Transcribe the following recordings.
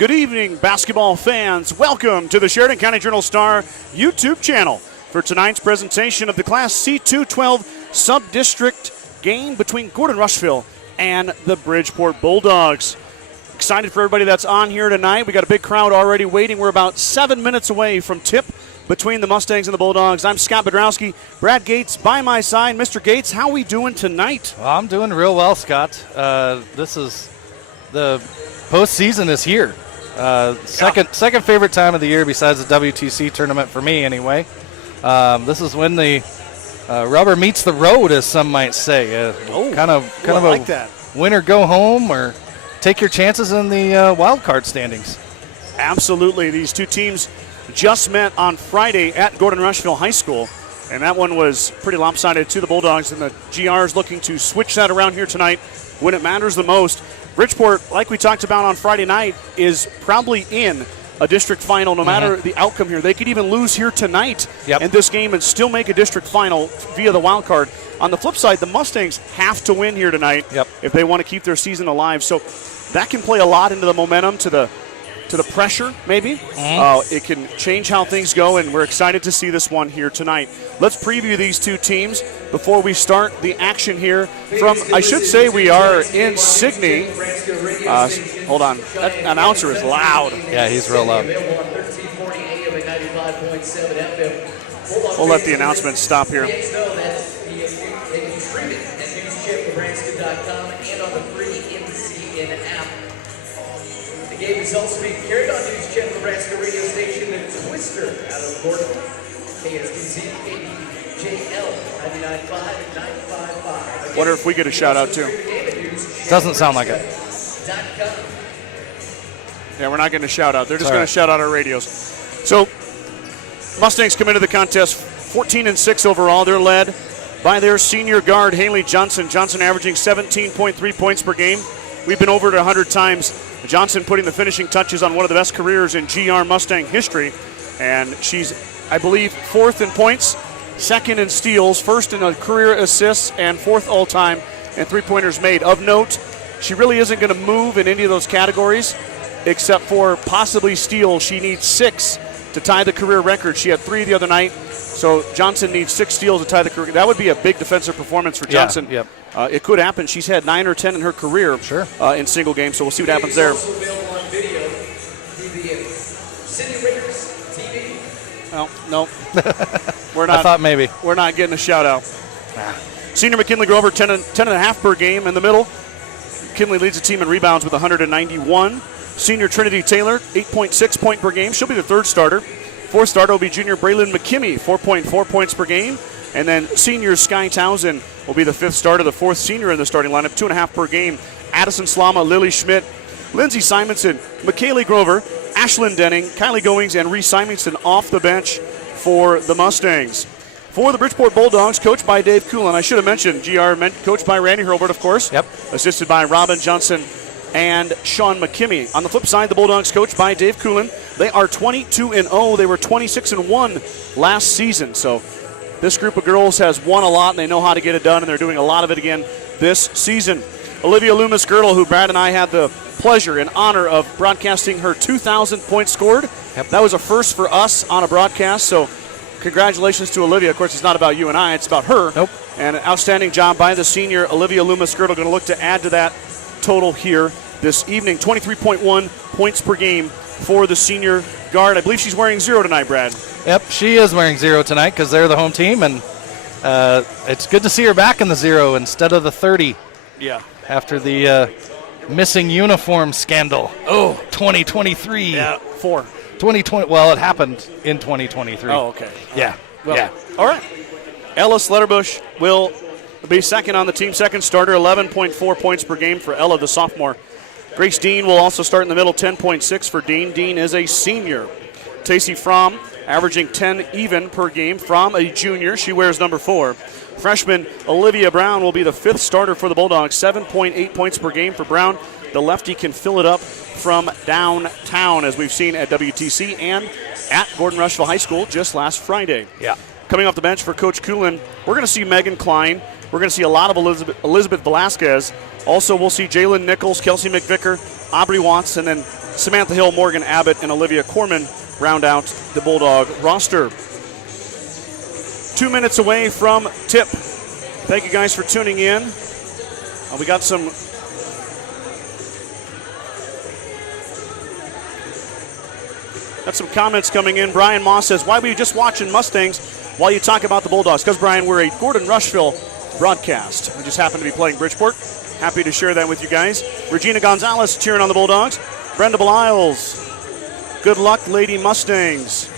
Good evening, basketball fans. Welcome to the Sheridan County Journal-Star YouTube channel for tonight's presentation of the Class C212 Sub-District game between Gordon-Rushville and the Bridgeport Bulldogs. Excited for everybody that's on here tonight. We got a big crowd already waiting. We're about 7 minutes away from tip between the Mustangs and the Bulldogs. I'm Scott Bedrowski. Brad Gates by my side. Mr. Gates, how we doing tonight? Well, I'm doing real well, Scott. This is the postseason is here. Second favorite time of the year besides the WTC tournament for me, anyway. This is when the rubber meets the road, as some might say. Kind of like that. Win or go home, or take your chances in the wild card standings. Absolutely. These two teams just met on Friday at Gordon-Rushville High School, and that one was pretty lopsided to the Bulldogs, and the GRs looking to switch that around here tonight when it matters the most. Bridgeport, like we talked about on Friday night, is probably in a district final no matter the outcome here. They could even lose here tonight in this game and still make a district final via the wild card. On the flip side, the Mustangs have to win here tonight if they want to keep their season alive. So that can play a lot into the momentum, to the pressure, maybe. It can change how things go, and we're excited to see this one here tonight. Let's preview these two teams before we start the action here from, I should say we are in Sidney. Hold on. That announcer is loud. Yeah, he's real loud. We'll let the announcement stop here. The game is also being carried on News Channel Nebraska radio station, The Twister, out of Gordon, KSTZ, KDJL, 99.5 and 95.5. Wonder if we get a shout out too. Doesn't sound like it. Yeah, we're not getting a shout out. They're just going to shout out our radios. So, Mustangs come into the contest 14-6 overall. They're led by their senior guard, Haley Johnson. Johnson averaging 17.3 points per game. We've been over it 100 times. Johnson putting the finishing touches on one of the best careers in GR Mustang history. And she's, I believe, fourth in points, second in steals, first in career assists, and fourth all-time in three-pointers made. Of note, she really isn't going to move in any of those categories except for possibly steals. She needs 6 to tie the career record. She had 3 the other night. So Johnson needs 6 steals to tie the career. That would be a big defensive performance for Johnson. Yeah, it could happen. She's had 9 or 10 in her career in single games, so we'll see what happens there. No. We're not. I thought maybe. We're not getting a shout-out. Senior McKinley Grover, 10.5 per game in the middle. McKinley leads the team in rebounds with 191. Senior Trinity Taylor, 8.6 point per game. She'll be the third starter. Fourth starter will be junior Braylon McKimmey, 4.4 points per game. And then senior Sky Townsend will be the fifth starter, the fourth senior in the starting lineup, 2.5 per game. Addison Slama, Lily Schmidt, Lindsey Simonson, McKaylee Grover, Ashlyn Denning, Kylie Goings, and Reese Simonson off the bench for the Mustangs. For the Bridgeport Bulldogs, coached by Dave Coolin. I should have mentioned, coached by Randy Hurlbert, of course. Assisted by Robin Johnson and Sean McKimmey. On the flip side, the Bulldogs coached by Dave Coolin. They are 22-0. They were 26-1 last season. So this group of girls has won a lot, and they know how to get it done, and they're doing a lot of it again this season. Olivia Loomis-Girdle, who Brad and I had the pleasure and honor of broadcasting her 2,000 points scored. That was a first for us on a broadcast, so congratulations to Olivia. Of course, it's not about you and I, it's about her. And an outstanding job by the senior Olivia Loomis-Girdle. Going to look to add to that total here this evening. 23.1 points per game for the senior guard. I believe she's wearing 0 tonight, Brad. Yep, she is wearing 0 tonight because they're the home team, and it's good to see her back in the 0 instead of the 30. Yeah. After the missing uniform scandal. 2023. Yeah, 2020. Well, it happened in 2023. Oh, okay. Yeah. Well, yeah. All right. Ella Sletterbush will be second on the team, second starter, 11.4 points per game for Ella, the sophomore. Grace Dean will also start in the middle, 10.6 for Dean. Dean is a senior. Tacey Fromm averaging 10 even per game. Fromm, a junior. She wears number 4. Freshman Olivia Brown will be the fifth starter for the Bulldogs, 7.8 points per game for Brown. The lefty can fill it up from downtown, as we've seen at WTC and at Gordon-Rushville High School just last Friday. Yeah. Coming off the bench for Coach Coolin, we're going to see Megan Klein. We're going to see a lot of Elizabeth Velasquez. Also, we'll see Jalen Nichols, Kelsey McVicker, Aubrey Watts, and then Samantha Hill, Morgan Abbott, and Olivia Corman round out the Bulldog roster. 2 minutes away from tip. Thank you guys for tuning in. We got some comments coming in. Brian Moss says, why were you just watching Mustangs while you talk about the Bulldogs? Because, Brian, we're a Gordon-Rushville broadcast. We just happen to be playing Bridgeport. Happy to share that with you guys. Regina Gonzalez cheering on the Bulldogs. Brenda Beliles, good luck, Lady Mustangs.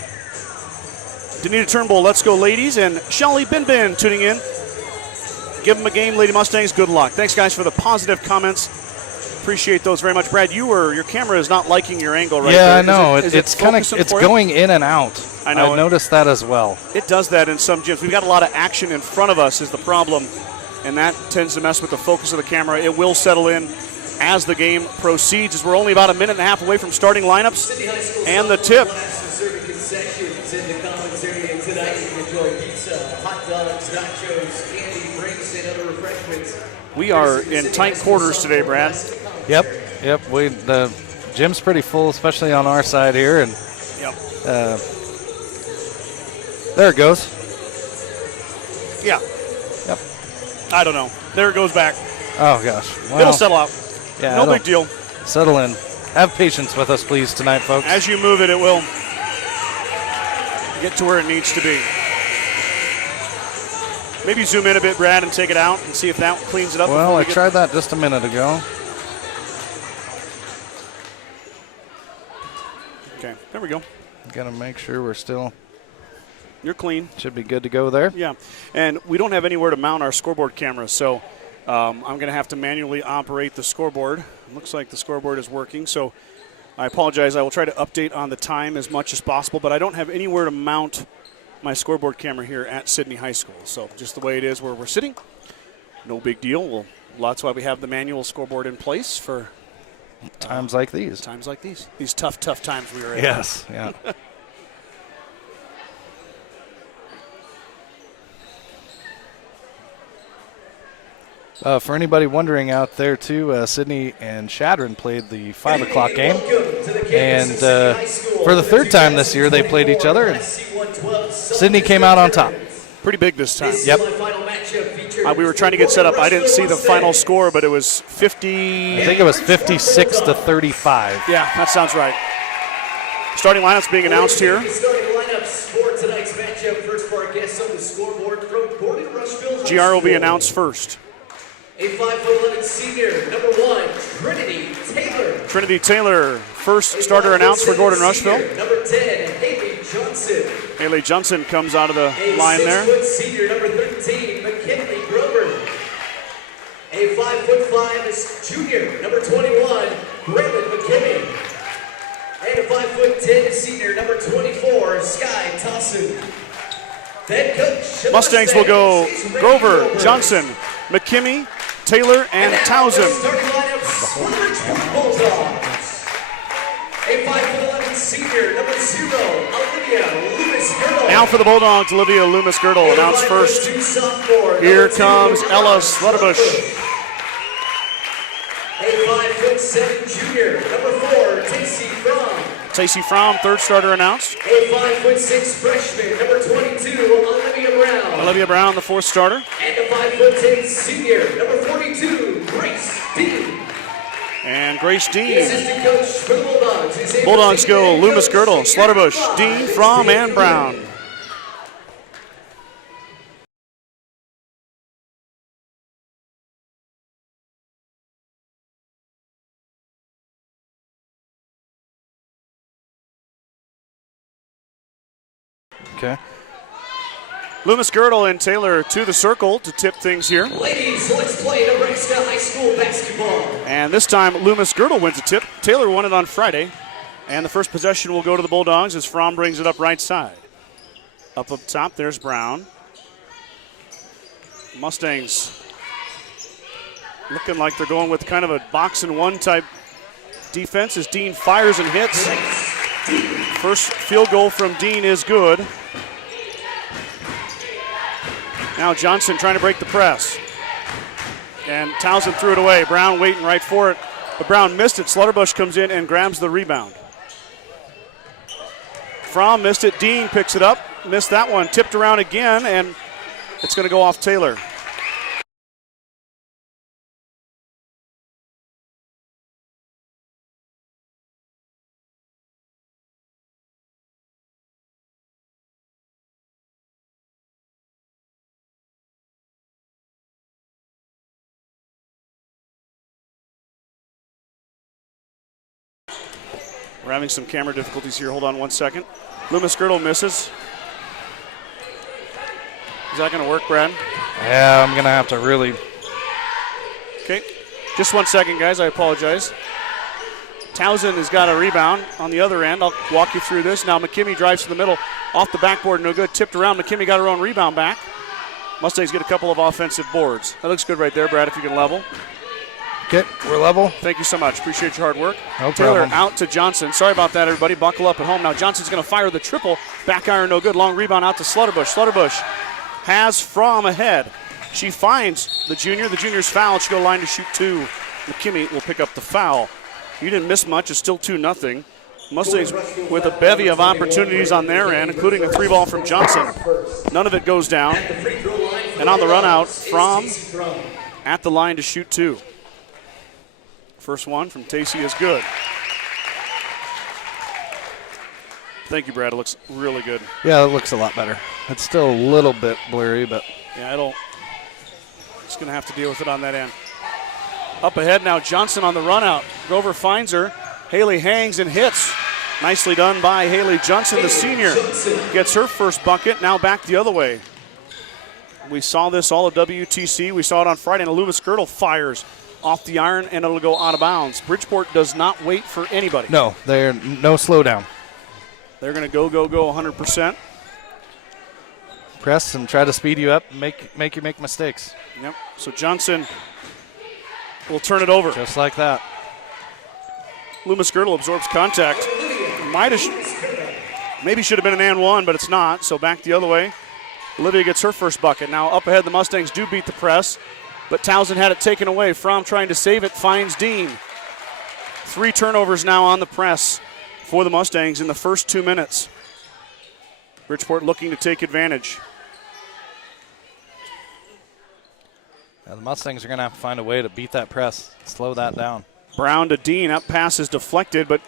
Danita Turnbull, let's go, ladies. And Shelly Bin tuning in. Give them a game, Lady Mustangs. Good luck. Thanks, guys, for the positive comments. Appreciate those very much. Brad, your camera is not liking your angle right there. Yeah, I know. It's going in and out. I know. I noticed that as well. It does that in some gyms. We've got a lot of action in front of us is the problem, and that tends to mess with the focus of the camera. It will settle in as the game proceeds, as we're only about a minute and a half away from starting lineups and the tip. We are in tight quarters today, Brad. Yep. The gym's pretty full, especially on our side here, and there it goes. Yeah. Yep. I don't know. There it goes back. Oh gosh. Well, it'll settle out. Yeah. No big deal. Settle in. Have patience with us, please, tonight, folks. As you move it, it will get to where it needs to be. Maybe zoom in a bit, Brad, and take it out and see if that cleans it up. Well, I tried that just a minute ago. Okay, there we go. Got to make sure we're still. You're clean. Should be good to go there. Yeah, and we don't have anywhere to mount our scoreboard camera, so I'm going to have to manually operate the scoreboard. It looks like the scoreboard is working, so I apologize. I will try to update on the time as much as possible, but I don't have anywhere to mount my scoreboard camera here at Sidney High School. So just the way it is where we're sitting, no big deal. Well, that's why we have the manual scoreboard in place for times like these. Times like these. These tough times we were in. Yes, yeah. For anybody wondering out there, too, Sidney and Shadron played the 5 o'clock game. And for the third time this year, they played each other. And Sidney came out on top. Pretty big this time. Yep. We were trying to get set up. I didn't see the final score, but it was 50. I think it was 56-35. Yeah, that sounds right. Starting lineups being announced here. Starting lineups for tonight's matchup. First for our guests on the scoreboard from Gordon-Rushville. GR will be announced first. A 5'11" senior, number 1, Trinity Taylor. Trinity Taylor, first starter announced for Gordon-Rushville. Number 10, Haley Johnson. Haley Johnson comes out of the line there. A 6' senior, number 13, McKinley Grover. A 5'5" junior, number 21, Braylon McKinney. And a 5'10" senior, number 24, Sky Tossin. Head coach Mustangs will go Grover, Johnson, McKinney, Taylor, and Towson. Starting lineups for the Bridgeport Bulldogs. A 5'11" senior, number 0, Olivia Loomis-Girdle. Now for the Bulldogs, Olivia Loomis-Girdle announced first. Here comes Ella Slutterbush. A 5'7" junior, number 4, Tacey Fromm. Tacey Fromm, third starter announced. A 5'6" freshman, number 22, Olivia Brown. Olivia Brown, the fourth starter. And a 5'10" senior, number 42, Grace Dean. And Grace The Dean. assistant coach for the Bulldogs is Bulldogs go Loomis-Girdle, Slutterbush, Dean, Fromm, and Brown. Okay. Loomis-Girdle and Taylor to the circle to tip things here. Ladies, let's play Nebraska High School basketball. And this time, Loomis-Girdle wins a tip. Taylor won it on Friday. And the first possession will go to the Bulldogs as Fromm brings it up right side. Up top, there's Brown. Mustangs looking like they're going with kind of a box and one type defense as Dean fires and hits. First field goal from Dean is good. Now Johnson trying to break the press. And Towson threw it away. Brown waiting right for it. but Brown missed it. Slaughterbush comes in and grabs the rebound. Fromm missed it. Dean picks it up. Missed that one. Tipped around again, and it's going to go off Taylor. We're having some camera difficulties here. Hold on 1 second. Loomis Girdle misses. Is that going to work, Brad? Yeah, I'm going to have to really. Okay. Just 1 second, guys. I apologize. Townsend has got a rebound on the other end. I'll walk you through this. Now McKimmey drives to the middle. Off the backboard, no good. Tipped around. McKimmey got her own rebound back. Mustangs get a couple of offensive boards. That looks good right there, Brad, if you can level. Okay, we're level. Thank you so much. Appreciate your hard work. No Taylor problem. out to Johnson. Sorry about that, everybody. Buckle up at home. Now Johnson's going to fire the triple. Back iron, no good. Long rebound out to Slaughterbush. Slaughterbush has Fromm ahead. She finds the junior. The junior's fouled. She'll go line to shoot two. McKimmey will pick up the foul. You didn't miss much. It's still 2-0. Mustangs with a bevy of opportunities on their end, including a three ball from Johnson. None of it goes down. And on the run out, Fromm at the line to shoot two. First one from Tacey is good. Thank you, Brad. It looks really good. Yeah, it looks a lot better. It's still a little bit blurry, but. Yeah, just going to have to deal with it on that end. Up ahead now, Johnson on the run out. Grover finds her. Haley hangs and hits. Nicely done by Haley Johnson, the senior. Gets her first bucket, now back the other way. We saw this all at WTC. We saw it on Friday, and Loomis Girdle fires off the iron, and it'll go out of bounds. Bridgeport does not wait for anybody. No, they're no slowdown. They're going to go 100%. Press and try to speed you up and make you make mistakes. Yep. So Johnson will turn it over. Just like that. Loomis Girdle absorbs contact. Maybe should have been an and one, but it's not. So back the other way. Olivia gets her first bucket. Now up ahead, the Mustangs do beat the press, but Townsend had it taken away. Fromm trying to save it, finds Dean. 3 turnovers now on the press for the Mustangs in the first 2 minutes. Bridgeport looking to take advantage. Now the Mustangs are going to have to find a way to beat that press, slow that down. Brown to Dean. Up pass is deflected, but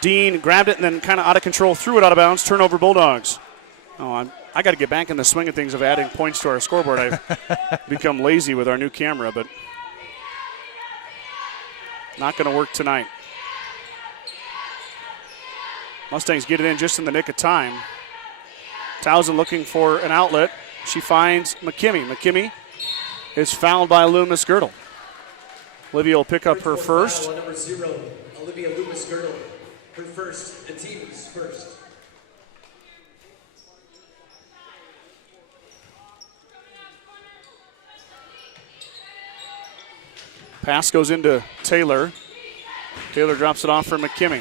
Dean grabbed it and then kind of out of control, threw it out of bounds. Turnover Bulldogs. Oh, I got to get back in the swing of things of adding points to our scoreboard. I've become lazy with our new camera, but not going to work tonight. Mustangs get it in just in the nick of time. Townsend looking for an outlet. She finds McKimmey. McKimmey is fouled by Loomis Girdle. Olivia will pick up her first. Number 0, Olivia Loomis Girdle. Her first, the team's first. Pass goes into Taylor. Taylor drops it off for McKimmey.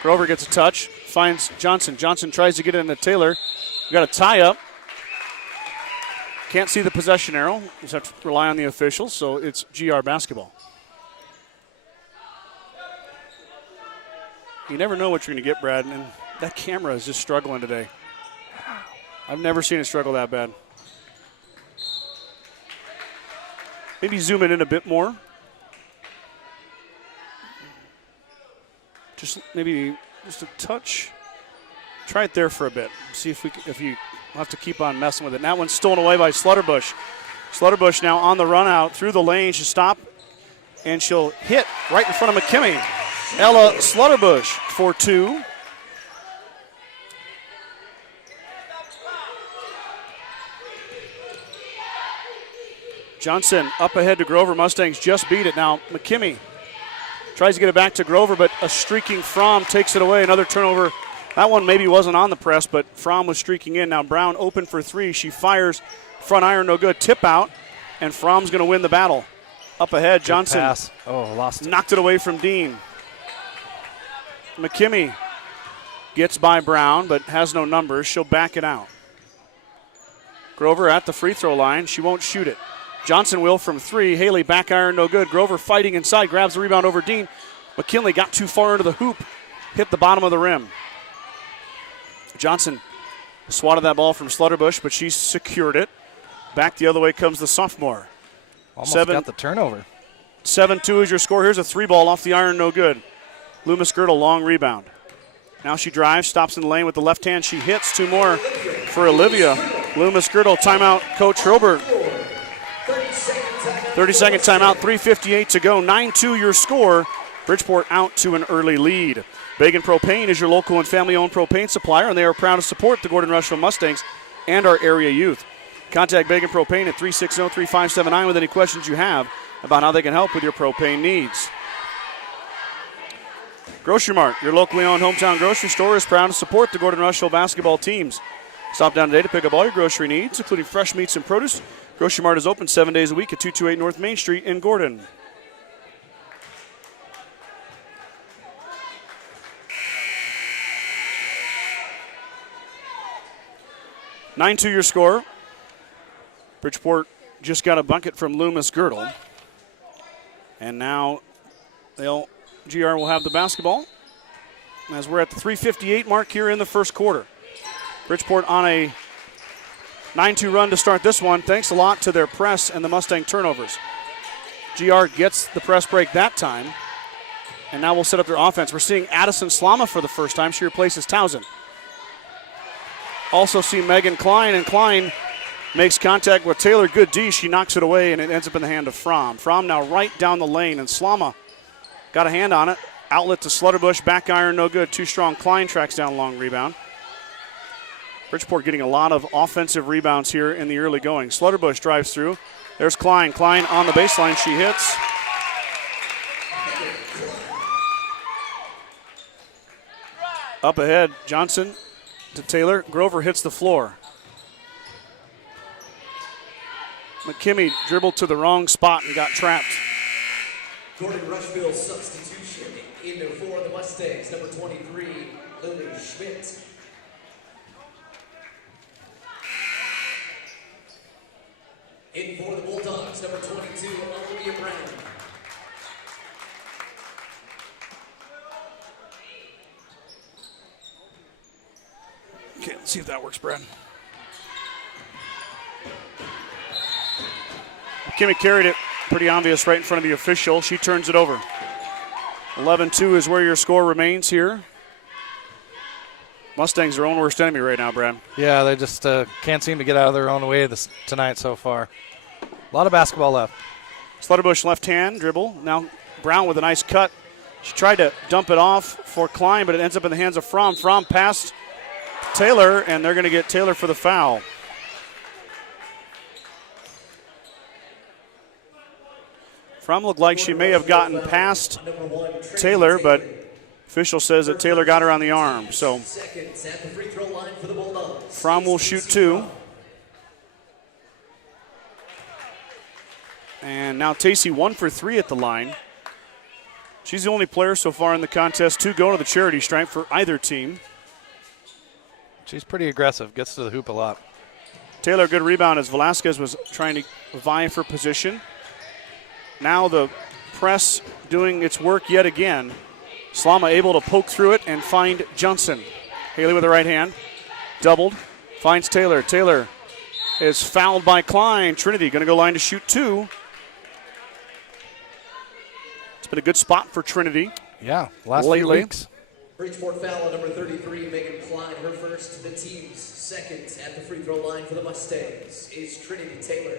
Grover gets a touch, finds Johnson. Johnson tries to get it into Taylor. We got a tie-up. Can't see the possession arrow. Just have to rely on the officials, so it's GR basketball. You never know what you're going to get, Brad, and that camera is just struggling today. I've never seen it struggle that bad. Maybe zoom it in a bit more. Maybe just a touch. Try it there for a bit. See if you have to keep on messing with it. And that one's stolen away by Slaughterbush. Slaughterbush now on the run out through the lane. She'll stop and she'll hit right in front of McKimmey. Ella Slaughterbush for 2. Johnson up ahead to Grover. Mustangs just beat it. Now McKimmey tries to get it back to Grover, but a streaking Fromm takes it away. Another turnover. That one maybe wasn't on the press, but Fromm was streaking in. Now Brown open for 3. She fires front iron, no good. Tip out, and Fromm's going to win the battle. Up ahead, Johnson. Good pass. Oh, lost it. Knocked it away from Dean. McKimmey gets by Brown, but has no numbers. She'll back it out. Grover at the free throw line. She won't shoot it. Johnson will from 3. Haley back iron, no good. Grover fighting inside, grabs the rebound over Dean. McKinley got too far into the hoop, hit the bottom of the rim. Johnson swatted that ball from Slutterbush, but she secured it. Back the other way comes the sophomore. Almost got the turnover. 7-2 is your score. Here's a 3-ball off the iron, no good. Loomis Girdle, long rebound. Now she drives, stops in the lane with the left hand. She hits 2 more for Olivia. Loomis Girdle, timeout, Coach Hurlbert. 30-second timeout, 3:58 to go. 9-2 your score. Bridgeport out to an early lead. Bagan Propane is your local and family-owned propane supplier, and they are proud to support the Gordon-Rushville Mustangs and our area youth. Contact Bagan Propane at 360-3579 with any questions you have about how they can help with your propane needs. Grocery Mart, your locally owned hometown grocery store, is proud to support the Gordon-Rushville basketball teams. Stop down today to pick up all your grocery needs, including fresh meats and produce. Grocery Mart is open 7 days a week at 228 North Main Street in Gordon. (9-2) your score. Bridgeport just got a bucket from Loomis Girdle. And now GR will have the basketball as we're at the 3:58 mark here in the first quarter. Bridgeport on a 9-2 run to start this one, thanks a lot to their press and the Mustang turnovers. GR gets the press break that time, and now we'll set up their offense. We're seeing Addison Slama for the first time. She replaces Towson. Also see Megan Klein, and Klein makes contact with Taylor. Good D. She knocks it away, and it ends up in the hand of Fromm. Fromm now right down the lane, and Slama got a hand on it. Outlet to Slutterbush. Back iron, no good. Too strong. Klein tracks down long rebound. Bridgeport getting a lot of offensive rebounds here in the early going. Slutterbush drives through. There's Klein. Klein on the baseline. She hits. Up ahead, Johnson to Taylor. Grover hits the floor. McKimmey dribbled to the wrong spot and got trapped. Gordon-Rushville substitution in for the Mustangs, number 23, Lily Schmidt. In for the Bulldogs, number 22, Olivia Brown. Okay, let's see if that works, Brad. McKimmey carried it. Pretty obvious right in front of the official. She turns it over. 11-2 is where your score remains here. Mustangs are their own worst enemy right now, Brad. Yeah, they just can't seem to get out of their own way tonight so far. A lot of basketball left. Slutterbush left hand dribble. Now Brown with a nice cut. She tried to dump it off for Klein, but it ends up in the hands of Fromm. Fromm passed Taylor, and they're going to get Taylor for the foul. Fromm looked like she may have gotten past Taylor, but official says that Taylor got her on the arm. So Fromm will shoot 2. And now Tacey 1 for 3 at the line. She's the only player so far in the contest to go to the charity stripe for either team. She's pretty aggressive, gets to the hoop a lot. Taylor, good rebound as Velasquez was trying to vie for position. Now the press doing its work yet again. Slama able to poke through it and find Johnson. Haley with the right hand. Doubled. Finds Taylor. Taylor is fouled by Klein. Trinity going to go line to shoot 2. It's been a good spot for Trinity. Yeah, last few weeks. Bridgeport foul on number 33, Megan Klein. Her first, the team's second at the free throw line for the Mustangs is Trinity Taylor.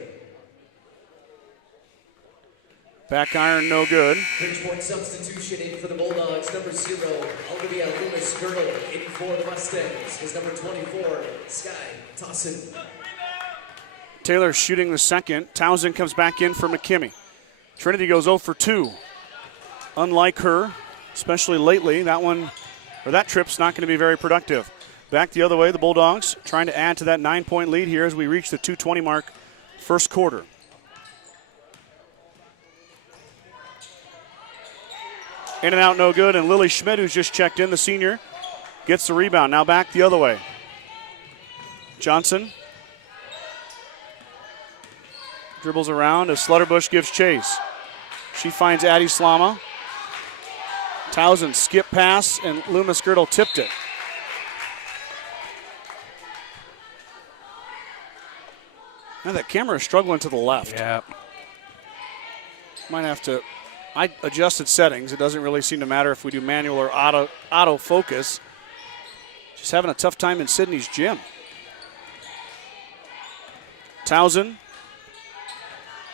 Back iron, no good. Bridgeport substitution in for the Bulldogs, number 0, Olivia Loomis Girdle. In for the Mustangs is number 24, Sky Tossin. Taylor shooting the second. Townsend comes back in for McKimmey. Trinity goes 0 for 2. Unlike her, especially lately, that trip's not going to be very productive. Back the other way, the Bulldogs trying to add to that 9-point lead here as we reach the 2:20 mark, first quarter. In and out, no good, and Lily Schmidt, who's just checked in, the senior, gets the rebound. Now back the other way. Johnson Dribbles around as Slutterbush gives chase. She finds Addie Slama. Towson skip pass, and Loomis Girdle tipped it. Now that camera is struggling to the left. Yeah. Might have to. I adjusted settings. It doesn't really seem to matter if we do manual or auto focus. Just having a tough time in Sidney's gym. Towson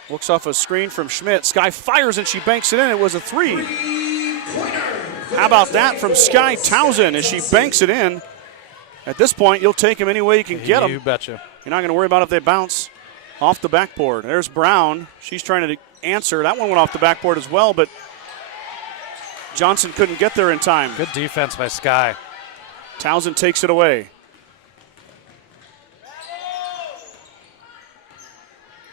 looks off a screen from Schmidt. Sky fires and she banks it in. It was a three. How about that from Sky Towson as she banks it in? At this point, you'll take him any way you can get him. You betcha. You're not going to worry about if they bounce off the backboard. There's Brown. She's trying to answer. That one went off the backboard as well, but Johnson couldn't get there in time. Good defense by Sky. Towson takes it away.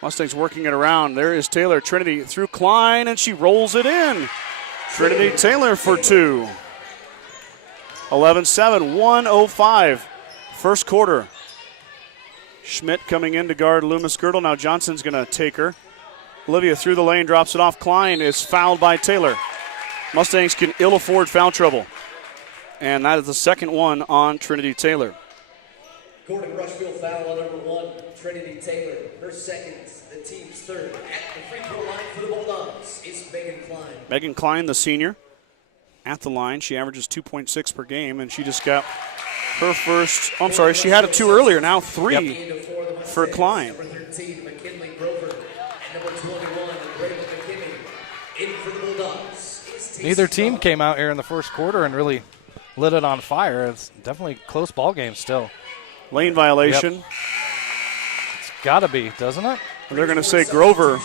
Mustangs working it around. There is Taylor. Trinity through Klein, and she rolls it in. Trinity Taylor for two. 11-7, 1:05. First quarter. Schmidt coming in to guard Loomis Girdle. Now Johnson's going to take her. Olivia through the lane, drops it off. Klein is fouled by Taylor. Mustangs can ill afford foul trouble. And that is the second one on Trinity Taylor. Gordon-Rushville foul on number 1, Trinity Taylor. Her second, the team's third. At the free throw line for the Bulldogs is Megan Klein. Megan Klein, the senior, at the line. She averages 2.6 per game, and she just got her first. Oh, I'm sorry, she had it 2 earlier. Now 3 for Klein. Number 13, McKinley Grover. And number 21, Braden McKinney. In for the Bulldogs. Neither team came out here in the first quarter and really lit it on fire. It's definitely a close ball game still. Lane violation. Yep. It's got to be, doesn't it? They're going to say Grover.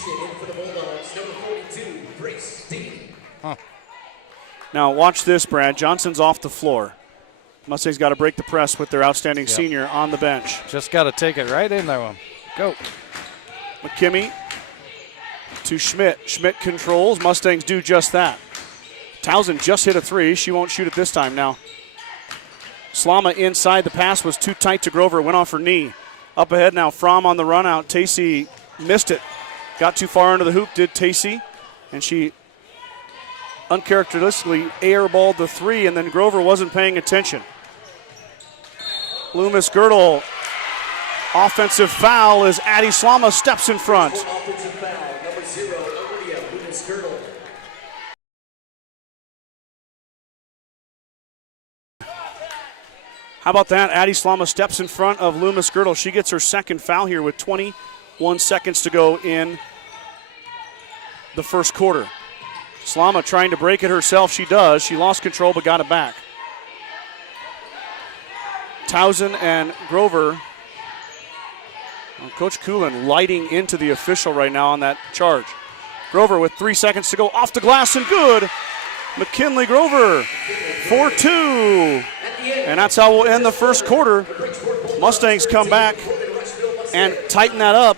Huh. Now watch this, Brad. Johnson's off the floor. Mustangs got to break the press with their outstanding senior on the bench. Just got to take it right in there. One. Go. McKimmie to Schmidt. Schmidt controls. Mustangs do just that. Towson just hit a 3. She won't shoot it this time now. Slama inside. The pass was too tight to Grover. It went off her knee. Up ahead now, Fromm on the run out. Tacey missed it. Got too far under the hoop, did Tacey. And she uncharacteristically airballed the 3, and then Grover wasn't paying attention. Loomis Girdle. Offensive foul as Addie Slama steps in front. Offensive foul, number 0, Olivia Loomis Girdle. How about that? Addie Slama steps in front of Loomis Girdle. She gets her second foul here with 21 seconds to go in the first quarter. Slama trying to break it herself. She does. She lost control but got it back. Towson and Grover. Coach Coolin lighting into the official right now on that charge. Grover with 3 seconds to go. Off the glass and good. McKinley Grover, 4-2. And that's how we'll end the first quarter. Mustangs come back and tighten that up.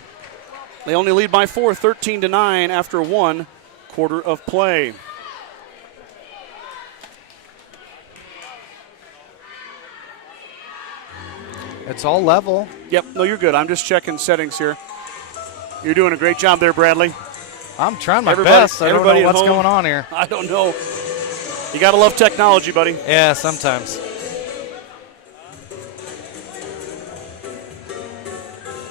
They only lead by 4, 13-9 after 1 quarter of play. It's all level. Yep, no, you're good. I'm just checking settings here. You're doing a great job there, Bradley. I'm trying my best. I don't know what's going on here. I don't know. You got to love technology, buddy. Yeah, sometimes.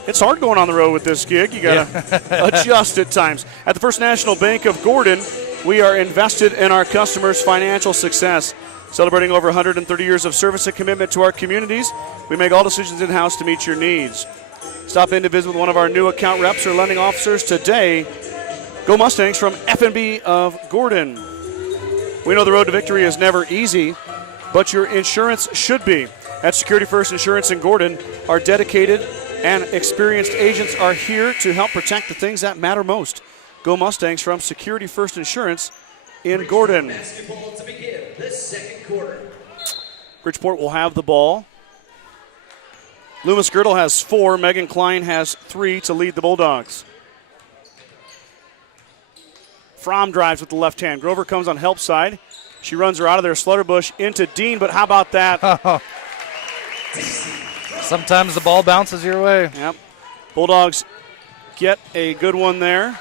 It's hard going on the road with this gig. You got to adjust at times. At the First National Bank of Gordon, we are invested in our customers' financial success. Celebrating over 130 years of service and commitment to our communities, we make all decisions in-house to meet your needs. Stop in to visit with one of our new account reps or lending officers today. Go Mustangs from F&B of Gordon. We know the road to victory is never easy, but your insurance should be. At Security First Insurance in Gordon, our dedicated and experienced agents are here to help protect the things that matter most. Go Mustangs from Security First Insurance in Gordon. Basketball to begin the second quarter. Bridgeport will have the ball. Loomis Girdle has 4. Megan Klein has 3 to lead the Bulldogs. Fromm drives with the left hand. Grover comes on help side. She runs her out of there. Slutterbush into Dean, but how about that? Sometimes the ball bounces your way. Yep. Bulldogs get a good one there.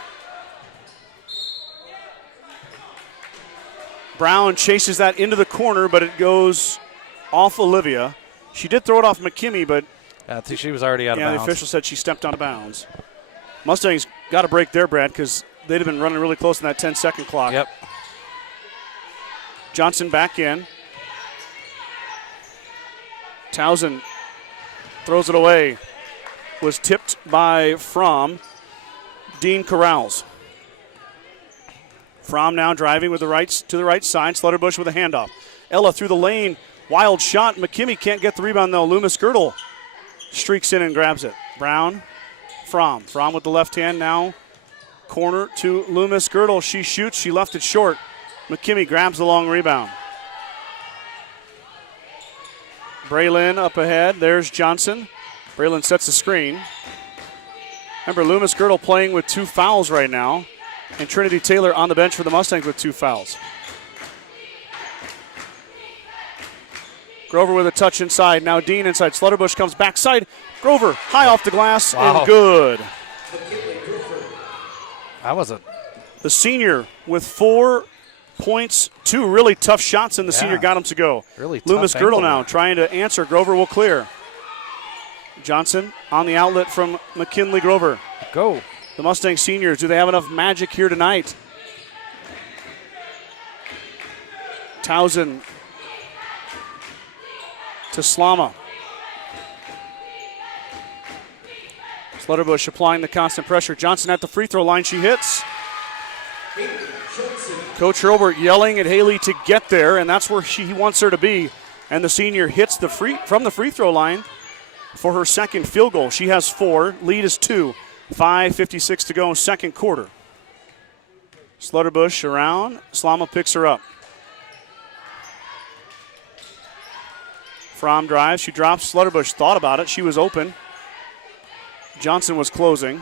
Brown chases that into the corner, but it goes off Olivia. She did throw it off McKimmey, but I think she was already out of yeah, bounds. the official said she stepped out of bounds. Mustangs got to break there, Brad, because they'd have been running really close in that 10-second clock. Yep. Johnson back in. Townsend throws it away. Was tipped by Fromm. Dean corrals. Fromm now driving with the to the right side. Slutterbush with a handoff. Ella through the lane. Wild shot. McKimmey can't get the rebound though. Loomis Girdle streaks in and grabs it. Brown. Fromm. Fromm with the left hand now. Corner to Loomis Girdle. She shoots. She left it short. McKimmey grabs the long rebound. Braylon up ahead. There's Johnson. Braylon sets the screen. Remember, Loomis Girdle playing with 2 fouls right now. And Trinity Taylor on the bench for the Mustangs with 2 fouls. Grover with a touch inside. Now Dean inside. Slutterbush comes backside. Grover high off the glass and good. That was the senior with 4 points, 2 really tough shots, and the senior got him to go. Really Loomis tough Girdle angle. now trying to answer. Grover will clear. Johnson on the outlet from McKinley Grover. Go. The Mustang seniors, do they have enough magic here tonight? Townsend to Slama. Slutterbush applying the constant pressure. Johnson at the free throw line. She hits. Coach Hurlbert yelling at Haley to get there, and that's where he wants her to be. And the senior hits from the free throw line for her second field goal. She has 4. Lead is 2. 5:56 to go, second quarter. Slutterbush around. Slama picks her up. Fromm drives. She drops. Slutterbush thought about it. She was open. Johnson was closing.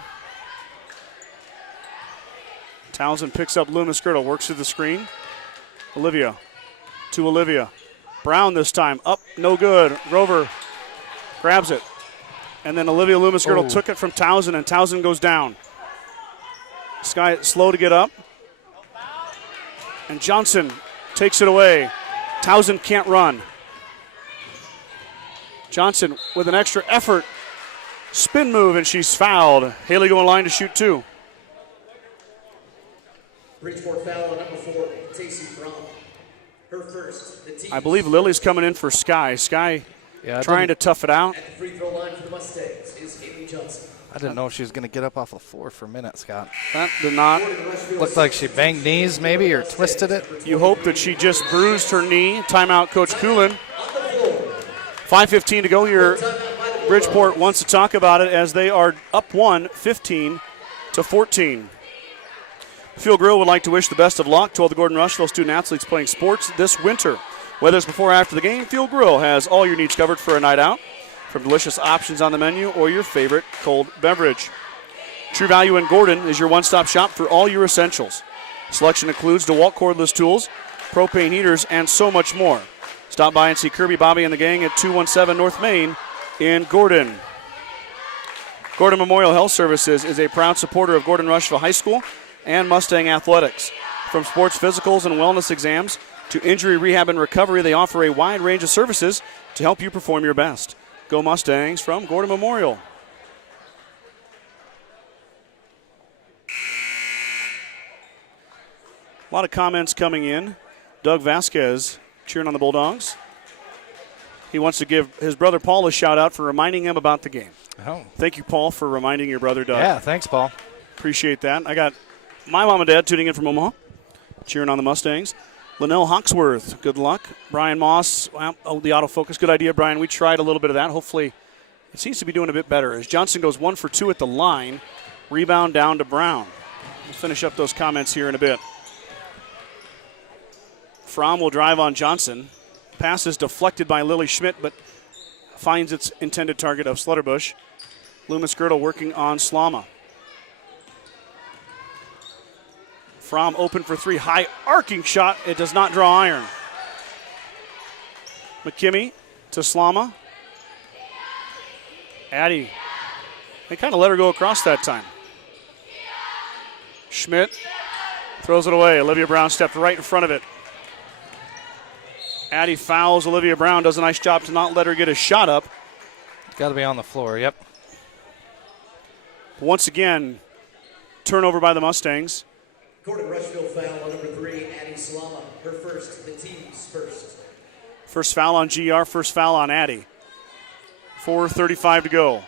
Townsend picks up Loomis Girdle. Works through the screen. Olivia to Olivia. Brown this time. Up. No good. Grover grabs it. And then Olivia Loomis Girdle took it from Townsend, and Townsend goes down. Sky slow to get up. And Johnson takes it away. Townsend can't run. Johnson with an extra effort. Spin move, and she's fouled. Haley going line to shoot 2. Bridgeport foul on number 4, Tacey Fromm. Her first. I believe Lily's coming in for Sky. Sky trying to tough it out. At the free throw line for the Mustangs is Amy Johnson. I didn't know if she was going to get up off the floor for a minute, Scott. That did not. Looked like she banged knees maybe or twisted it. You hope that she just bruised her knee. Timeout, Coach Coolin. 5:15 to go here. Bridgeport wants to talk about it as they are up 15-14. Field Grill would like to wish the best of luck to all the Gordon-Rushville student athletes playing sports this winter. Whether it's before or after the game, Field Grill has all your needs covered for a night out, from delicious options on the menu or your favorite cold beverage. True Value in Gordon is your one-stop shop for all your essentials. Selection includes DeWalt cordless tools, propane heaters, and so much more. Stop by and see Kirby, Bobby, and the gang at 217 North Main in Gordon. Gordon Memorial Health Services is a proud supporter of Gordon-Rushville High School and Mustang Athletics. From sports physicals and wellness exams to injury rehab and recovery, they offer a wide range of services to help you perform your best. Go Mustangs from Gordon Memorial. A lot of comments coming in. Doug Vasquez cheering on the Bulldogs. He wants to give his brother Paul a shout out for reminding him about the game. Oh. Thank you, Paul, for reminding your brother Doug. Yeah, thanks, Paul. Appreciate that. I got my mom and dad tuning in from Omaha, cheering on the Mustangs. Linnell Hawksworth, good luck. Brian Moss, the autofocus, good idea, Brian. We tried a little bit of that. Hopefully, it seems to be doing a bit better. As Johnson goes 1 for 2 at the line, rebound down to Brown. We'll finish up those comments here in a bit. Fromm will drive on Johnson. Pass is deflected by Lily Schmidt, but finds its intended target of Slutterbush. Loomis Girdle working on Slama. Fromm open for 3. High arcing shot. It does not draw iron. McKimmey to Slama. Addie. They kind of let her go across that time. Schmidt throws it away. Olivia Brown stepped right in front of it. Addie fouls Olivia Brown, does a nice job to not let her get a shot up. Got to be on the floor, yep. Once again, turnover by the Mustangs. Gordon-Rushville foul on number 3, Addie Slama. Her first, the team's first. First foul on GR, first foul on Addie. 4:35 to go.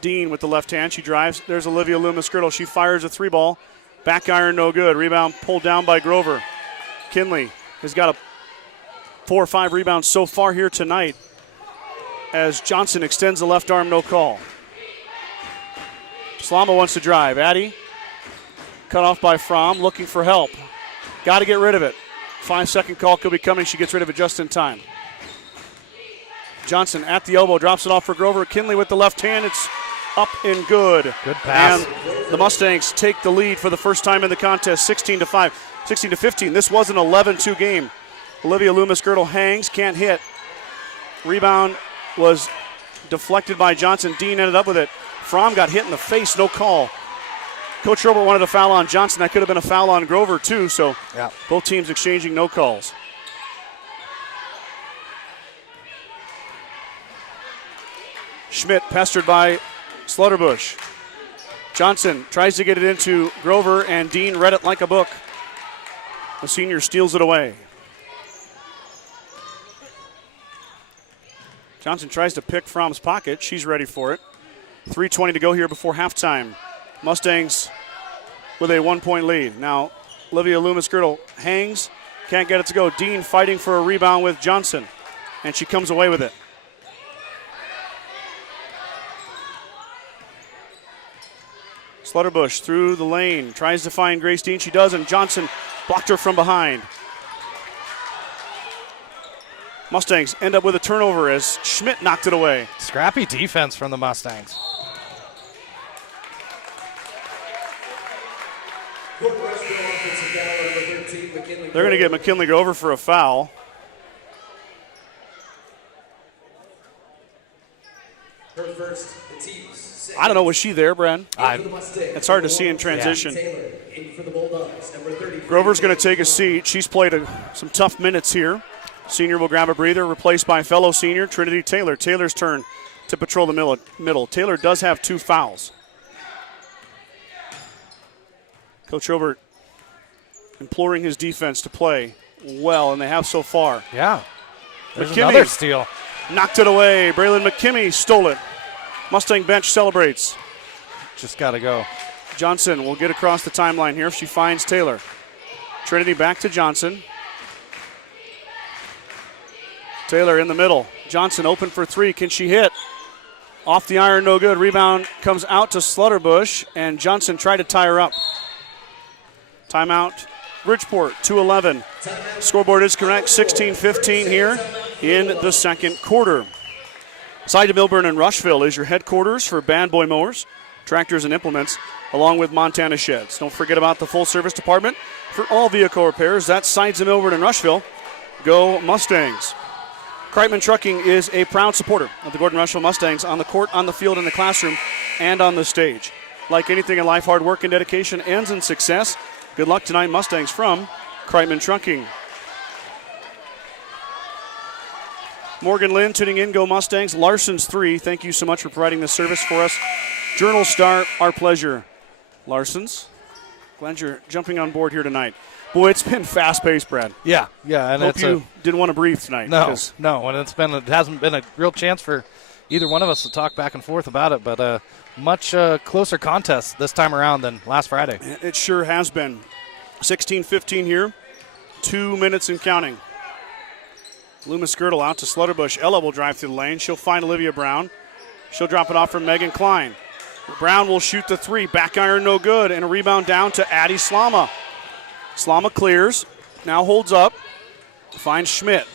Dean with the left hand. She drives. There's Olivia Loomis-Girdle. She fires a 3-ball. Back iron, no good. Rebound pulled down by Grover. Kinley has got 4 or 5 rebounds so far here tonight as Johnson extends the left arm, no call. Slama wants to drive. Addie cut off by Fromm, looking for help. Got to get rid of it. 5-second call could be coming. She gets rid of it just in time. Johnson at the elbow, drops it off for Grover. Kinley with the left hand. It's up and good. Good pass. And the Mustangs take the lead for the first time in the contest, 16-5, 16-15. This was an 11-2 game. Olivia Loomis-Girdle hangs, can't hit. Rebound was deflected by Johnson. Dean ended up with it. Fromm got hit in the face, no call. Coach Robert wanted a foul on Johnson. That could have been a foul on Grover too, so both teams exchanging no calls. Schmidt pestered by Slaughterbush. Johnson tries to get it into Grover, and Dean read it like a book. The senior steals it away. Johnson tries to pick Fromm's pocket. She's ready for it. 3:20 to go here before halftime. Mustangs with a 1-point lead. Now, Olivia Loomis-Girdle hangs, can't get it to go. Dean fighting for a rebound with Johnson, and she comes away with it. Slaughterbush through the lane, tries to find Grace Dean. She does, and Johnson blocked her from behind. Mustangs end up with a turnover as Schmidt knocked it away. Scrappy defense from the Mustangs. They're going to get McKinley Grover for a foul. Her first, the team's second. I don't know, was she there, Bren? It's hard to see in transition. Taylor, in for the Bulldogs, number 30. Grover's going to take a seat. She's played some tough minutes here. Senior will grab a breather, replaced by fellow senior Trinity Taylor. Taylor's turn to patrol the middle. Taylor does have 2 fouls. Coach Robert imploring his defense to play well, and they have so far. Yeah. There's McKimmey another steal. knocked it away. Braylon McKimmey stole it. Mustang bench celebrates. Just got to go. Johnson will get across the timeline here if she finds Taylor. Trinity back to Johnson. Taylor in the middle. Johnson open for 3. Can she hit? Off the iron, no good. Rebound comes out to Slaughterbush, and Johnson tried to tie her up. Timeout. Bridgeport, 2:11. Scoreboard is correct, 16-15 here in the second quarter. Side of Milburn and Rushville is your headquarters for Bad Boy Mowers, tractors, and implements, along with Montana Sheds. Don't forget about the full-service department for all vehicle repairs. That's Sides of Milburn and Rushville. Go Mustangs. Kreitman Trucking is a proud supporter of the Gordon-Rushville Mustangs on the court, on the field, in the classroom, and on the stage. Like anything in life, hard work and dedication ends in success. Good luck tonight, Mustangs, from Kreitman Trucking. Morgan Lynn tuning in, go Mustangs. Larson's 3. Thank you so much for providing this service for us. Journal Star, our pleasure. Larson's, glad you're jumping on board here tonight. Boy, it's been fast-paced, Brad. Yeah. And Hope you didn't want to breathe tonight. No, and it hasn't been a real chance for either one of us to talk back and forth about it, but much closer contest this time around than last Friday. It sure has been. 16-15 here, 2 minutes and counting. Loomis-Girdle out to Slaughterbush. Ella will drive through the lane. She'll find Olivia Brown. She'll drop it off from Megan Klein. Brown will shoot the 3. Back iron, no good. And a rebound down to Addie Slama. Slama clears. Now holds up. Finds Schmidt.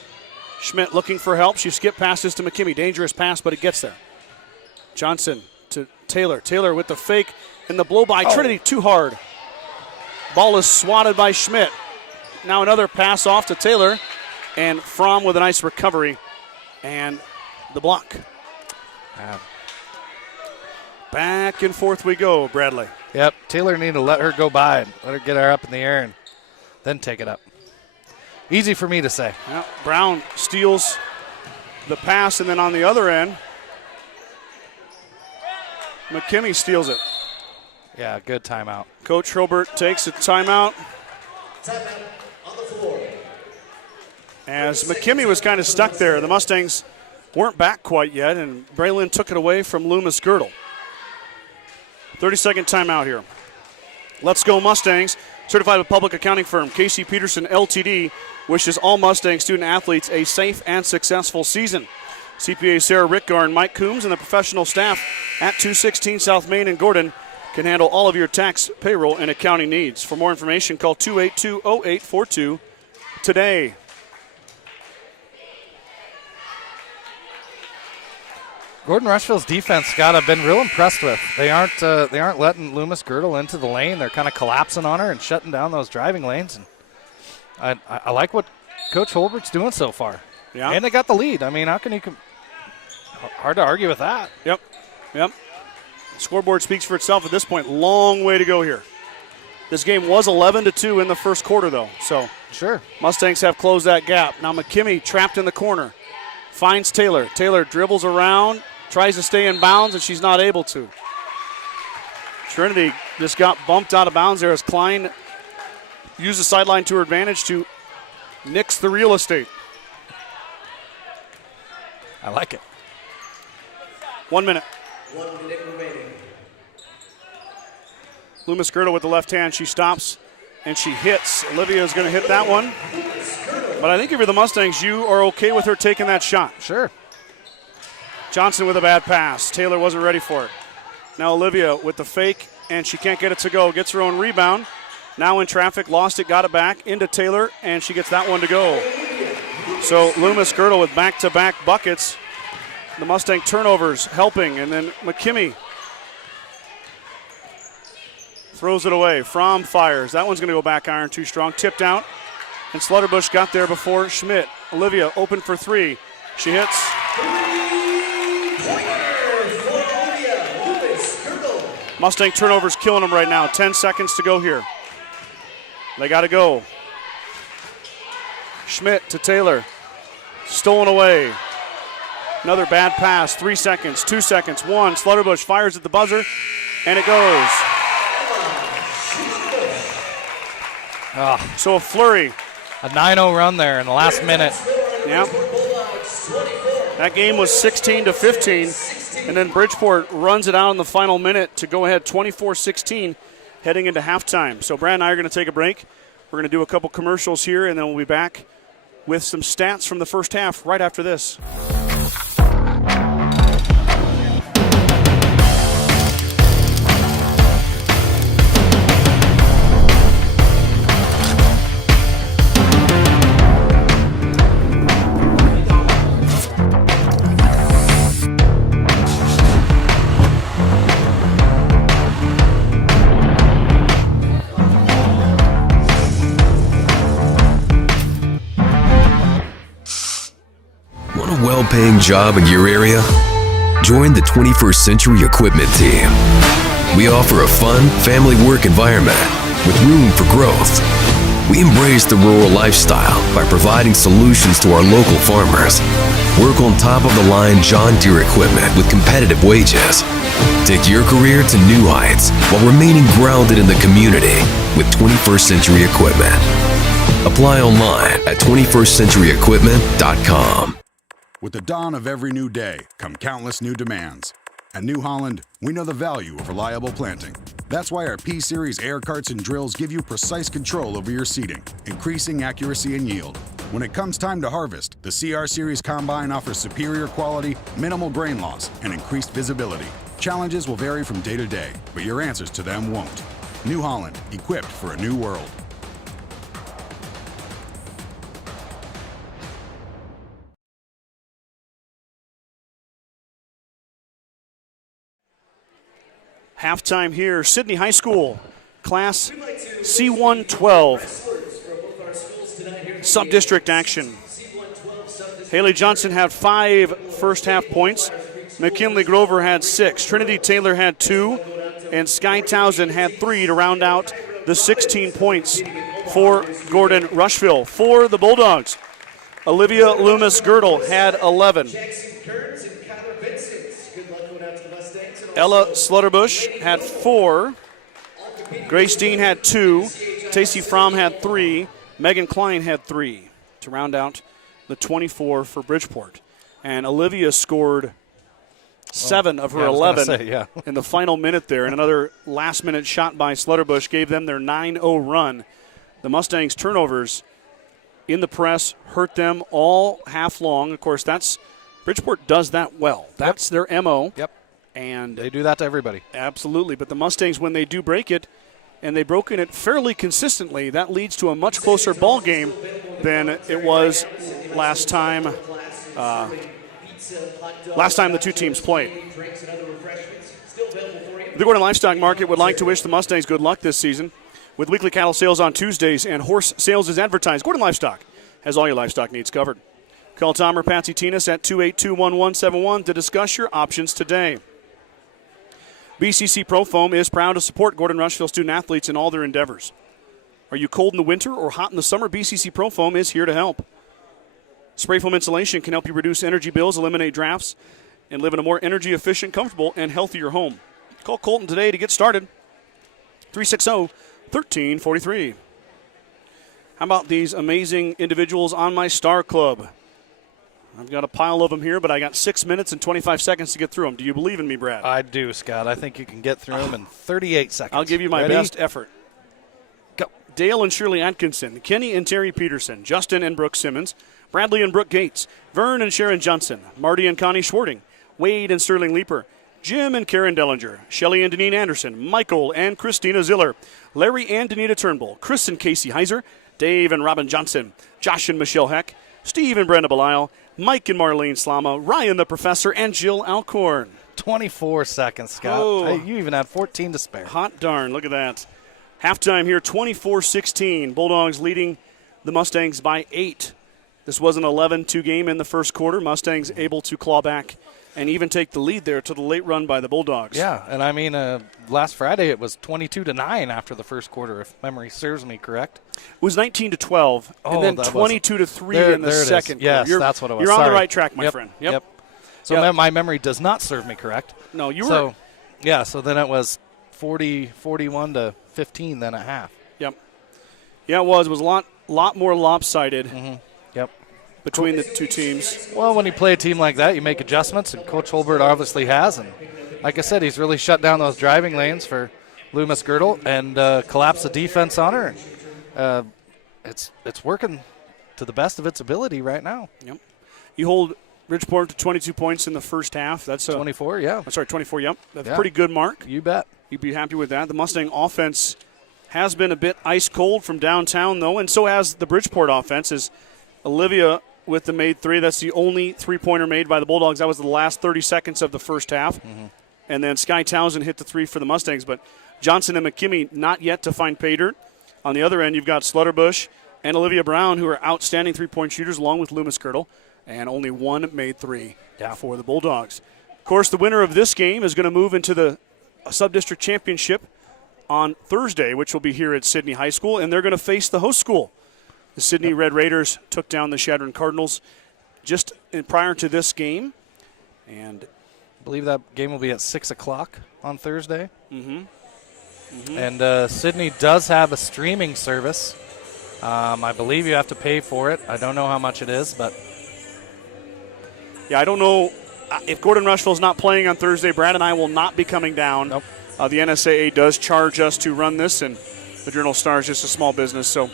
Schmidt looking for help. She skipped passes to McKimmey. Dangerous pass, but it gets there. Johnson to Taylor. Taylor with the fake and the blow by Trinity. Too hard. Ball is swatted by Schmidt. Now another pass off to Taylor. And Fromm with a nice recovery. And the block. Back and forth we go, Bradley. Yep, Taylor needed to let her go by and let her get her up in the air and then take it up. Easy for me to say. Yep. Brown steals the pass, and then on the other end, McKimmey steals it. Yeah, good timeout. Coach Hilbert takes a timeout. Timeout on the floor. As McKimmey was kind of stuck there. The Mustangs weren't back quite yet, and Braylon took it away from Loomis Girdle. 30-second timeout here. Let's go Mustangs. Certified public accounting firm Casey Peterson LTD wishes all Mustang student athletes a safe and successful season. CPA Sarah Rickgar and Mike Coombs and the professional staff at 216 South Main in Gordon can handle all of your tax, payroll, and accounting needs. For more information, call 282-0842 today. Gordon-Rushville's defense, Scott, I've been real impressed with. They aren't letting Loomis Girdle into the lane. They're kind of collapsing on her and shutting down those driving lanes. And I like what Coach Holbert's doing so far. Yeah. And they got the lead. I mean, how can you hard to argue with that. Yep. Scoreboard speaks for itself at this point. Long way to go here. This game was 11-2 in the first quarter, though. So sure, Mustangs have closed that gap. Now McKimmey trapped in the corner. Finds Taylor. Taylor dribbles around, tries to stay in bounds, and she's not able to. Trinity just got bumped out of bounds there as Klein used the sideline to her advantage to nix the real estate. I like it. 1 minute. 1 minute remaining. Loomis Girdle with the left hand. She stops and she hits. Olivia is going to hit that one. But I think if you're the Mustangs, you are okay with her taking that shot. Sure. Johnson with a bad pass. Taylor wasn't ready for it. Now Olivia with the fake, and she can't get it to go. Gets her own rebound. Now in traffic, lost it, got it back into Taylor, and she gets that one to go. So Loomis Girdle with back-to-back buckets. The Mustang turnovers helping, and then McKimmey throws it away. Fromm fires. That one's going to go back iron too strong. Tipped out, and Slutterbush got there before Schmidt. Olivia open for three. She hits. Mustang turnovers killing them right now. 10 seconds to go here. They got to go. Schmidt to Taylor. Stolen away. Another bad pass. 3 seconds, 2 seconds, 1. Slutterbush fires at the buzzer, and it goes. So a flurry. A 9-0 run there in the last minute. Yep. That game was 16-15, and then Bridgeport runs it out in the final minute to go ahead 24-16 heading into halftime. So Brad and I are going to take a break. We're going to do a couple commercials here, and then we'll be back with some stats from the first half right after this. Well-paying job in your area? Join the 21st Century Equipment team. We offer a fun, family work environment with room for growth. We embrace the rural lifestyle by providing solutions to our local farmers. Work on top-of-the-line John Deere equipment with competitive wages. Take your career to new heights while remaining grounded in the community with 21st Century Equipment. Apply online at 21stcenturyequipment.com. With the dawn of every new day come countless new demands. At New Holland, we know the value of reliable planting. That's why our P-Series air carts and drills give you precise control over your seeding, increasing accuracy and yield. When it comes time to harvest, the CR Series Combine offers superior quality, minimal grain loss, and increased visibility. Challenges will vary from day to day, but your answers to them won't. New Holland, equipped for a new world. Halftime here, Sidney High School, Class C112, sub-district action. Haley Johnson had 5 first-half points. McKinley Grover had 6. Trinity Taylor had 2. And Sky Townsend had 3 to round out the 16 points for Gordon-Rushville. For the Bulldogs, Olivia Loomis-Girdle had 11. Ella Slutterbush had 4. Grace Dean had 2. Tacey Fromm had 3. Megan Klein had 3 to round out the 24 for Bridgeport. And Olivia scored 7 of her 11 in the final minute there. And another last-minute shot by Slutterbush gave them their 9-0 run. The Mustangs' turnovers in the press hurt them all half long. Of course, Bridgeport does that well. That's their MO. Yep. And they do that to everybody. Absolutely. But the Mustangs, when they do break it, and they've broken it fairly consistently, that leads to a much closer ball game than it was last time. Last time the two teams played. The Gordon Livestock Market would like to wish the Mustangs good luck this season. With weekly cattle sales on Tuesdays and horse sales as advertised, Gordon Livestock has all your livestock needs covered. Call Tom or Patsy Tinas at 282-1171 to discuss your options today. BCC Pro Foam is proud to support Gordon-Rushville student-athletes in all their endeavors. Are you cold in the winter or hot in the summer? BCC Pro Foam is here to help. Spray foam insulation can help you reduce energy bills, eliminate drafts, and live in a more energy-efficient, comfortable, and healthier home. Call Colton today to get started. 360-1343. How about these amazing individuals on my Star Club? I've got a pile of them here, but I got 6 minutes and 25 seconds to get through them. Do you believe in me, Brad? I do, Scott. I think you can get through them in 38 seconds. I'll give you my Ready? best effort. Go. Dale and Shirley Atkinson, Kenny and Terry Peterson, Justin and Brooke Simmons, Bradley and Brooke Gates, Vern and Sharon Johnson, Marty and Connie Schwarting, Wade and Sterling Leeper, Jim and Karen Dellinger, Shelley and Deneen Anderson, Michael and Christina Ziller, Larry and Danita Turnbull, Chris and Casey Heiser, Dave and Robin Johnson, Josh and Michelle Heck, Steve and Brenda Belisle, Mike and Marlene Slama, Ryan the Professor, and Jill Alcorn. 24 seconds, Scott. Oh. Hey, you even had 14 to spare. Hot darn, look at that. Halftime here, 24-16. Bulldogs leading the Mustangs by 8. This was an 11-2 game in the first quarter. Mustangs able to claw back and even take the lead there to the late run by the Bulldogs. Yeah, and I mean, last Friday it was 22-9 after the first quarter, if memory serves me correct. It was 19-12, and then 22-3 in the second quarter. Yes, that's what it was. You're on the right track, my friend. Yep. So my memory does not serve me correct. No, you were. So then it was 41 to 15 then at half. Yep. Yeah, it was. It was a lot more lopsided. Mm-hmm. Yep. Between the two teams. Well, when you play a team like that, you make adjustments, and Coach Holbert obviously has. And like I said, he's really shut down those driving lanes for Loomis-Girdle and collapsed the defense on her. It's working to the best of its ability right now. Yep. You hold Bridgeport to 22 points in the first half. That's 24, yeah. Sorry, 24, yep. That's a pretty good mark. You bet. You'd be happy with that. The Mustang offense has been a bit ice cold from downtown, though, and so has the Bridgeport offense. As Olivia with the made 3. That's the only three-pointer made by the Bulldogs. That was the last 30 seconds of the first half. Mm-hmm. And then Sky Townsend hit the 3 for the Mustangs. But Johnson and McKimmey not yet to find pay dirt. On the other end, you've got Slutterbush and Olivia Brown, who are outstanding three-point shooters, along with Loomis-Girdle. And only one made 3 for the Bulldogs. Of course, the winner of this game is going to move into the Sub-District Championship on Thursday, which will be here at Sidney High School. And they're going to face the host school. The Sidney Red Raiders took down the Chadron Cardinals just prior to this game. And I believe that game will be at 6 o'clock on Thursday. Mm-hmm. Mm-hmm. And Sidney does have a streaming service. I believe you have to pay for it. I don't know how much it is, but. Yeah, I don't know. If Gordon-Rushville is not playing on Thursday, Brad and I will not be coming down. Nope. The NSAA does charge us to run this, and the Journal-Star is just a small business, so.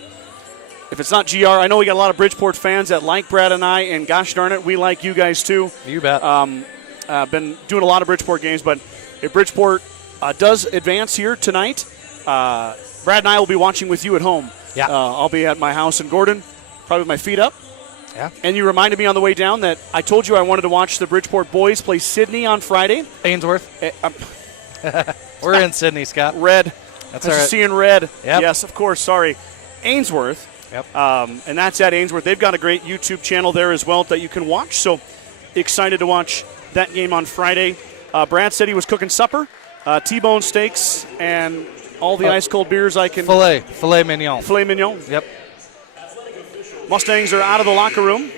If it's not GR, I know we got a lot of Bridgeport fans that like Brad and I, and gosh darn it, we like you guys too. You bet. Been doing a lot of Bridgeport games, but if Bridgeport does advance here tonight, Brad and I will be watching with you at home. Yeah. I'll be at my house in Gordon, probably with my feet up. Yeah. And you reminded me on the way down that I told you I wanted to watch the Bridgeport boys play Sidney on Friday. Ainsworth. We're in Sidney, Scott. Red. That's all right. Seeing red. Yep. Yes, of course. Sorry. Ainsworth. Yep. And that's at Ainsworth. They've got a great YouTube channel there as well that you can watch. So excited to watch that game on Friday. Brad said he was cooking supper, T-bone steaks, and all the ice-cold beers I can. Filet mignon. Filet mignon. Yep. Mustangs are out of the locker room.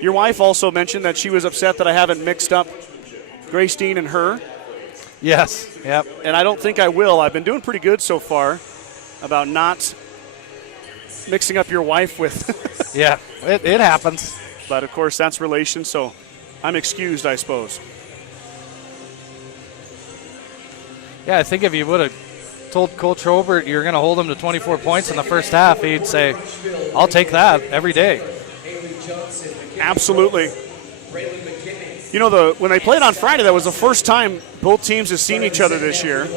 Your wife also mentioned that she was upset that I haven't mixed up Grace Dean and her. Yes. Yep. And I don't think I will. I've been doing pretty good so far about not mixing up your wife with. Yeah, it happens. But, of course, that's relation, so I'm excused, I suppose. Yeah, I think if you would have told Coach Robert you're going to hold him to 24 points in the first half, he'd say, I'll take that every day. Absolutely. You know, when they played on Friday, that was the first time both teams have seen each other this year.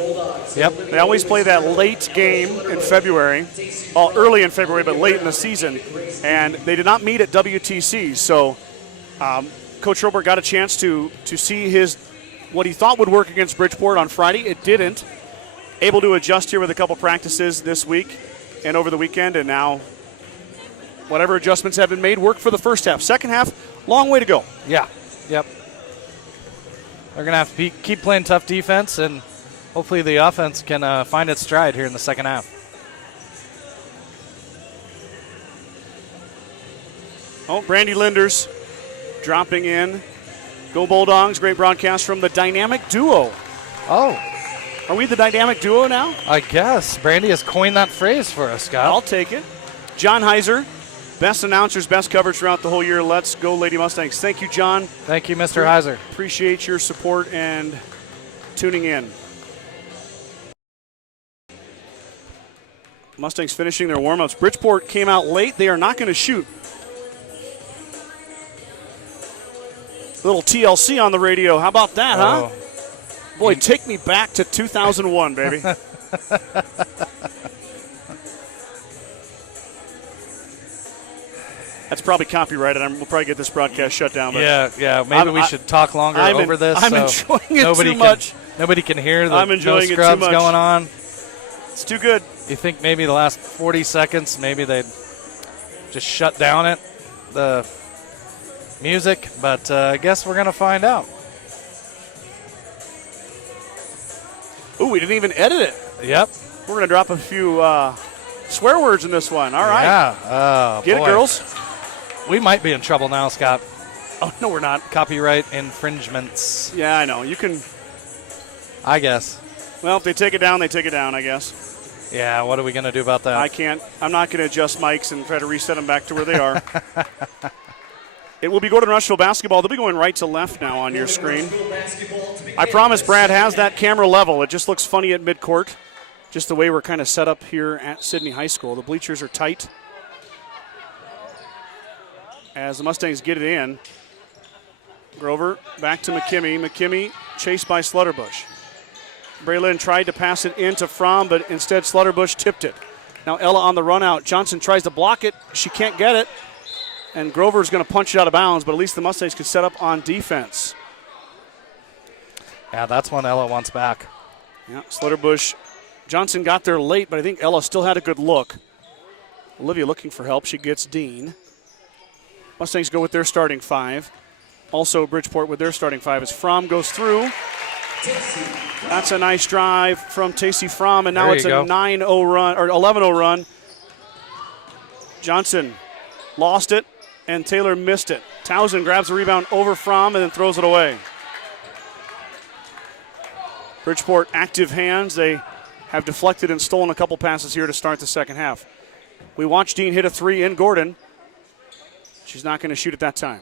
Yep. They always play that late game in February, well, early in February, but late in the season. And they did not meet at WTC. So Coach Robert got a chance to see what he thought would work against Bridgeport on Friday. It didn't. Able to adjust here with a couple practices this week and over the weekend, and now whatever adjustments have been made worked for the first half. Second half, long way to go. Yeah. Yep. They're going to have to keep playing tough defense, and hopefully the offense can find its stride here in the second half. Oh, Brandy Linders dropping in. Go Bulldogs. Great broadcast from the dynamic duo. Oh. Are we the dynamic duo now? I guess. Brandy has coined that phrase for us, Scott. I'll take it. John Heiser, best announcers, best coverage throughout the whole year. Let's go, Lady Mustangs. Thank you, John. Thank you, Mr. Heiser. Appreciate your support and tuning in. Mustangs finishing their warm-ups. Bridgeport came out late. They are not going to shoot. Little TLC on the radio. How about that, huh? Boy, take me back to 2001, baby. That's probably copyrighted. We'll probably get this broadcast shut down. But yeah. Maybe we should talk longer over this. I'm enjoying it too much. Nobody can hear the I'm enjoying no it too scrubs much. going on. It's too good. You think maybe the last 40 seconds, maybe they'd just shut down the music, but I guess we're going to find out. Ooh, we didn't even edit it. Yep. We're going to drop a few swear words in this one. All right. Yeah. Get boy. it, girls? We might be in trouble now, Scott. Oh, no, we're not. Copyright infringements. Yeah, I know. You can. I guess. Well, if they take it down, they take it down, I guess. Yeah, what are we going to do about that? I can't. I'm not going to adjust mics and try to reset them back to where they are. It will be Gordon-Rushville basketball. They'll be going right to left now on your screen. I promise Brad has that camera level. It just looks funny at midcourt, just the way we're kind of set up here at Sidney High School. The bleachers are tight as the Mustangs get it in. Grover back to McKimmey. McKimmey chased by Slutterbush. Braylon tried to pass it into Fromm, but instead Slutterbush tipped it. Now Ella on the run out. Johnson tries to block it. She can't get it. And Grover's going to punch it out of bounds, but at least the Mustangs could set up on defense. Yeah, that's one Ella wants back. Yeah, Slutterbush. Johnson got there late, but I think Ella still had a good look. Olivia looking for help. She gets Dean. Mustangs go with their starting five. Also Bridgeport with their starting five as Fromm goes through. That's a nice drive from Tacey Fromm, and now it's a 9-0 run, or 11-0 run. Johnson lost it, and Taylor missed it. Townsend grabs the rebound over Fromm and then throws it away. Bridgeport active hands. They have deflected and stolen a couple passes here to start the second half. We watched Dean hit a three in Gordon. She's not going to shoot at that time.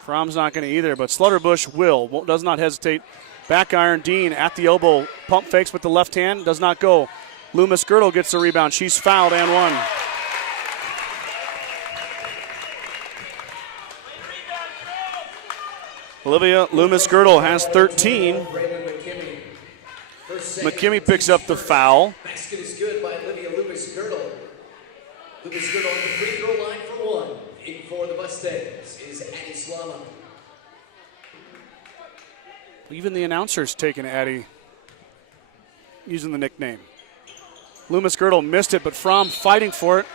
Fromm's not going to either, but Slutterbush will. Does not hesitate. Back iron, Dean at the elbow. Pump fakes with the left hand. Does not go. Loomis Girdle gets the rebound. She's fouled and one. Olivia Loomis Girdle has 13. McKimmey picks up the foul. Basket is good by Olivia Loomis Girdle. Loomis Girdle on the free throw line for one. In for the Mustangs is Addie Slama. Even the announcer's taking Addie, using the nickname. Loomis Girdle missed it, but Fromm fighting for it.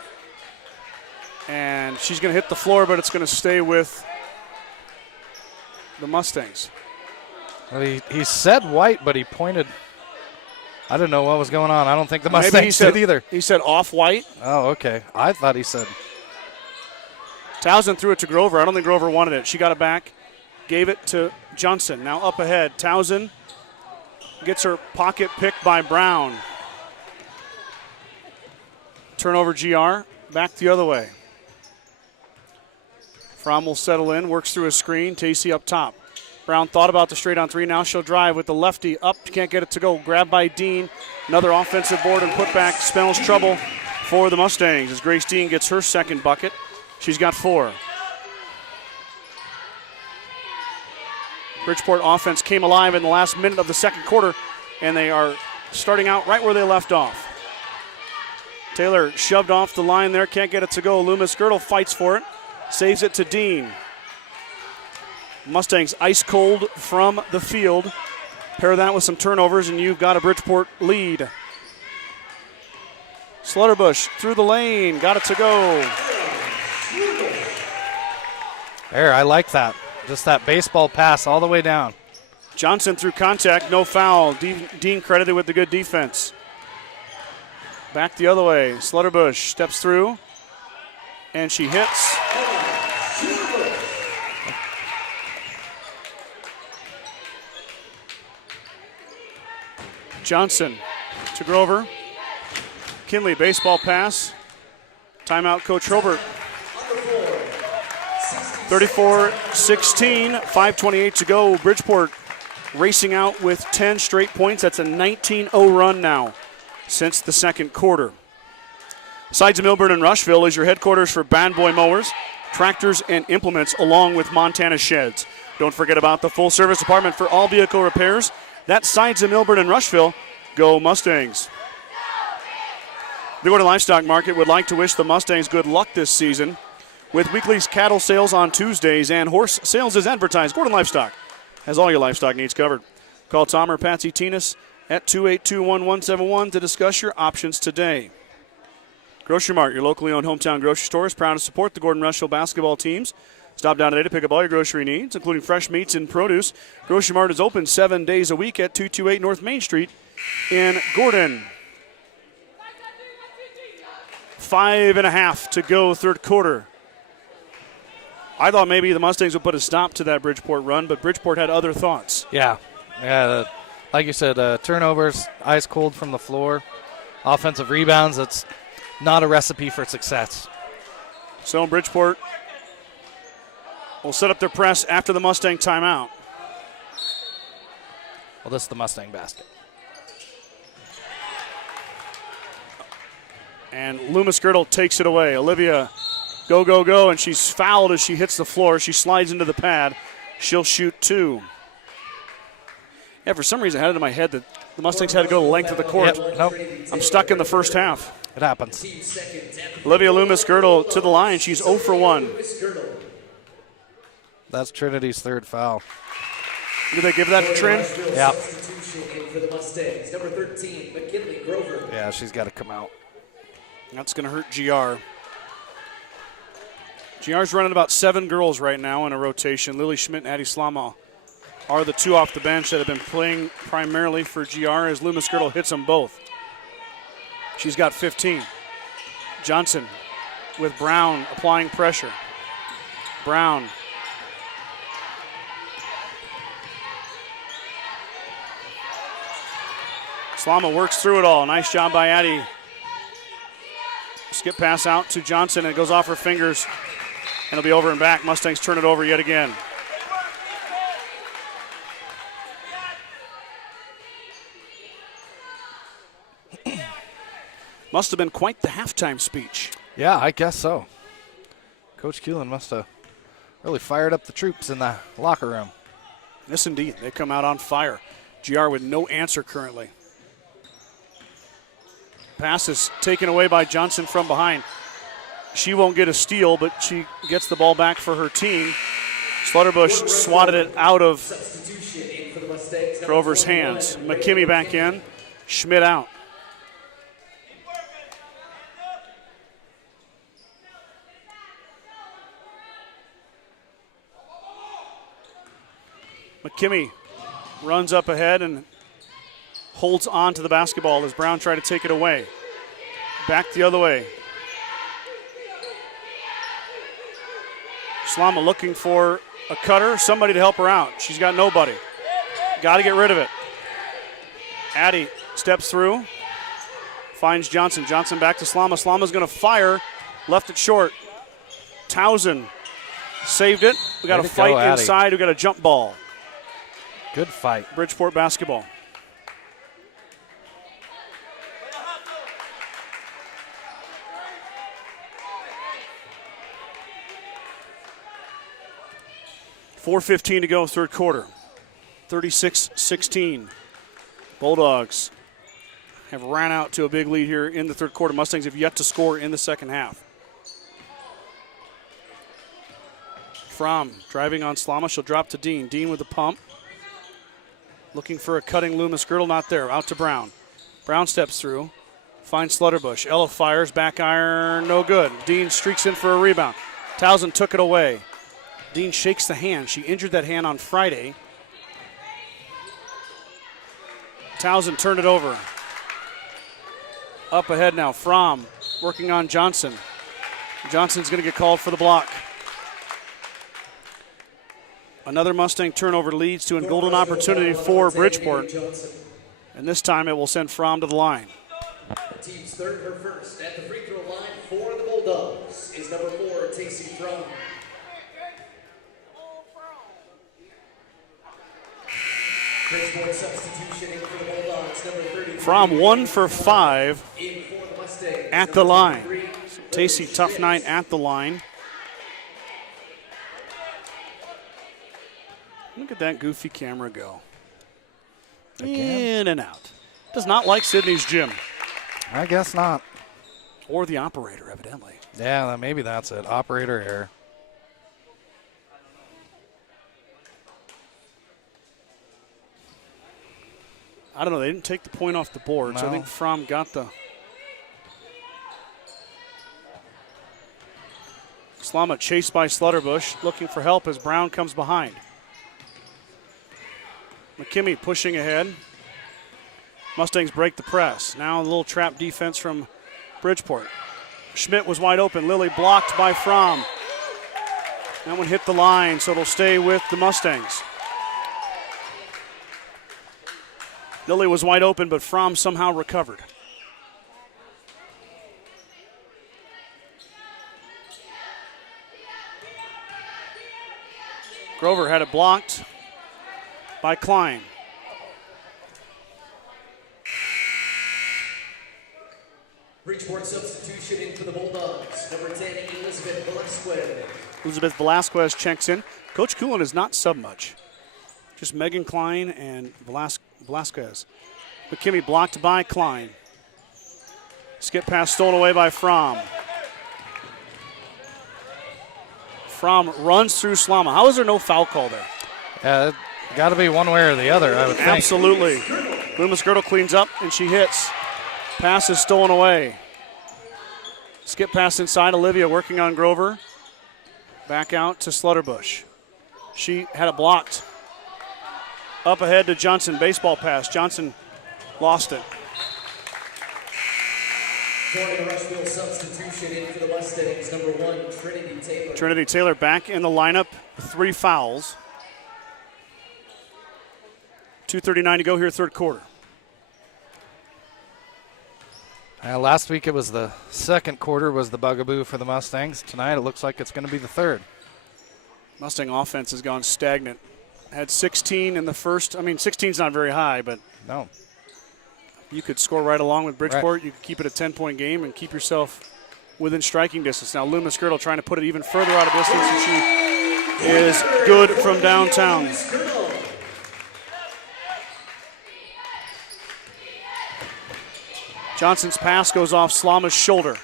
And she's going to hit the floor, but it's going to stay with the Mustangs. Well, he said white, but he pointed. I didn't know what was going on. I don't think the Mustangs Maybe he said, did either. He said off-white. Oh, okay. I thought he said. Towson threw it to Grover. I don't think Grover wanted it. She got it back, gave it to Johnson. Now up ahead. Towson gets her pocket picked by Brown. Turnover GR. Back the other way. Fromm will settle in, works through a screen. Tacey up top. Brown thought about the straight on three. Now she'll drive with the lefty up. Can't get it to go. Grabbed by Dean. Another offensive board and put back spells trouble for the Mustangs as Grace Dean gets her second bucket. She's got 4. Bridgeport offense came alive in the last minute of the second quarter, and they are starting out right where they left off. Taylor shoved off the line there. Can't get it to go. Loomis Girdle fights for it. Saves it to Dean. Mustangs ice cold from the field. Pair that with some turnovers, and you've got a Bridgeport lead. Slutterbush through the lane. Got it to go. There, I like that. Just that baseball pass all the way down. Johnson through contact, no foul. Dean credited with the good defense. Back the other way. Slutterbush steps through, and she hits. Johnson to Grover. Kinley, baseball pass. Timeout, Coach Hurlbert. 34-16, 5:28 to go. Bridgeport racing out with 10 straight points. That's a 19-0 run now since the second quarter. Sides of Milburn and Rushville is your headquarters for Bad Boy Mowers, tractors, and implements, along with Montana Sheds. Don't forget about the full-service department for all vehicle repairs. That's Sides of Milburn and Rushville. Go Mustangs. The Gordon Livestock Market would like to wish the Mustangs good luck this season with weekly cattle sales on Tuesdays and horse sales as advertised. Gordon Livestock has all your livestock needs covered. Call Tom or Patsy Tinas at 282-1171 to discuss your options today. Grocery Mart, your locally owned hometown grocery store, is proud to support the Gordon-Rushville basketball teams. Stop down today to pick up all your grocery needs, including fresh meats and produce. Grocery Mart is open 7 days a week at 228 North Main Street in Gordon. 5.5 to go, third quarter. I thought maybe the Mustangs would put a stop to that Bridgeport run, but Bridgeport had other thoughts. Yeah, like you said, turnovers, ice cold from the floor, offensive rebounds. That's not a recipe for success. So Bridgeport will set up their press after the Mustang timeout. Well, this is the Mustang basket. And Loomis Girdle takes it away. Olivia, go, go, go, and she's fouled as she hits the floor. She slides into the pad. She'll shoot 2. Yeah, for some reason I had it in my head that the Mustangs had to go the length of the court. Yep. Nope. I'm stuck in the first half. It happens. Olivia Loomis Girdle to the line. She's 0 for 1. That's Trinity's third foul. Did they give that to Trin? Yeah. For the Mustangs, number 13, McKinley Grover. Yeah, she's got to come out. That's going to hurt GR. GR's running about 7 girls right now in a rotation. Lily Schmidt and Addie Slama are the 2 off the bench that have been playing primarily for GR as Loomis Girdle hits them both. She's got 15. Johnson with Brown applying pressure. Brown. Slama works through it all. Nice job by Addie. Skip pass out to Johnson, and it goes off her fingers, and it'll be over and back. Mustangs turn it over yet again. Must have been quite the halftime speech. Yeah, I guess so. Coach Keelan must have really fired up the troops in the locker room. Yes, indeed. They come out on fire. GR with no answer currently. Pass is taken away by Johnson from behind. She won't get a steal, but she gets the ball back for her team. Slutterbush swatted it out of Grover's hands. McKimmey back in. Schmidt out. McKimmey runs up ahead and holds on to the basketball as Brown tried to take it away. Back the other way. Slama looking for a cutter, somebody to help her out. She's got nobody. Got to get rid of it. Addy steps through, finds Johnson. Johnson back to Slama. Slama's going to fire, left it short. Towson saved it. We got a fight inside. We got a jump ball. Good fight. Bridgeport basketball. .4:15 to go, third quarter. 36-16. Bulldogs have ran out to a big lead here in the third quarter. Mustangs have yet to score in the second half. Fromm driving on Slama. She'll drop to Dean. Dean with the pump. Looking for a cutting Loomis Girdle, not there. Out to Brown. Brown steps through. Finds Slutterbush. Ella fires, back iron, no good. Dean streaks in for a rebound. Towson took it away. Dean shakes the hand. She injured that hand on Friday. Towson turned it over. Up ahead now. Fromm working on Johnson. Johnson's going to get called for the block. Another Mustang turnover leads to a golden opportunity for Bridgeport. And this time it will send Fromm to the line. The team's third, her first at the free throw line for the Bulldogs is number 4, Tacey Fromm. Bridgeport substitution in for the Bulldogs, number 30. Fromm 1 for 5 at the line. So Tacey, tough night at the line. Look at that goofy camera go. Again? In and out. Does not like Sidney's gym. I guess not. Or the operator, evidently. Yeah, maybe that's it. Operator error. I don't know. They didn't take the point off the board, so I think Fromm got the. Slama chased by Slutterbush, looking for help as Brown comes behind. McKimmey pushing ahead. Mustangs break the press. Now a little trap defense from Bridgeport. Schmidt was wide open. Lilly blocked by Fromm. That one hit the line, so it'll stay with the Mustangs. Lilly was wide open, but Fromm somehow recovered. Grover had it blocked by Klein. Bridgeport substitution in for the Bulldogs. Number 10, Elizabeth Velasquez. Elizabeth Velasquez checks in. Coach Coolin is not sub much. Just Megan Klein and Velasquez. McKimmey blocked by Klein. Skip pass stolen away by Fromm. Fromm runs through Slama. How is there no foul call there? Yeah, got to be one way or the other, I would think. Absolutely. Loomis Girdle cleans up, and she hits. Pass is stolen away. Skip pass inside. Olivia working on Grover. Back out to Slutterbush. She had it blocked. Up ahead to Johnson. Baseball pass. Johnson lost it. Gordon-Rushville substitution in for the Mustangs. Number 1, Trinity Taylor. Trinity Taylor back in the lineup. 3 fouls. 2:39 to go here, third quarter. Last week it was the second quarter was the bugaboo for the Mustangs. Tonight it looks like it's going to be the third. Mustang offense has gone stagnant. Had 16 in the first. I mean, 16 is not very high, but no, you could score right along with Bridgeport. Right. You could keep it a 10-point game and keep yourself within striking distance. Now Loomis Girdle trying to put it even further out of distance, and she is good from downtown. Johnson's pass goes off Slama's shoulder.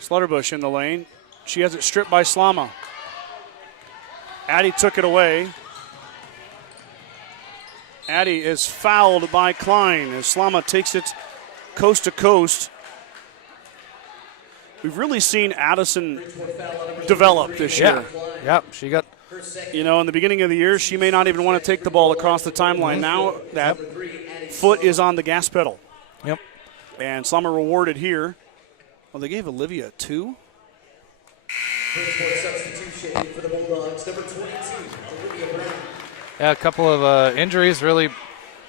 Slutterbush in the lane. She has it stripped by Slama. Addy took it away. Addy is fouled by Klein as Slama takes it coast to coast. we've really seen Addison develop this year. Yep, she got. You know, in the beginning of the year, she may not even want to take the ball across the timeline. Now that foot is on the gas pedal. Yep. And Slummer rewarded here. Well, they gave Olivia 2. Bridgeport substitution for the Bulldogs, number 22, Olivia Brown. Yeah, a couple of injuries really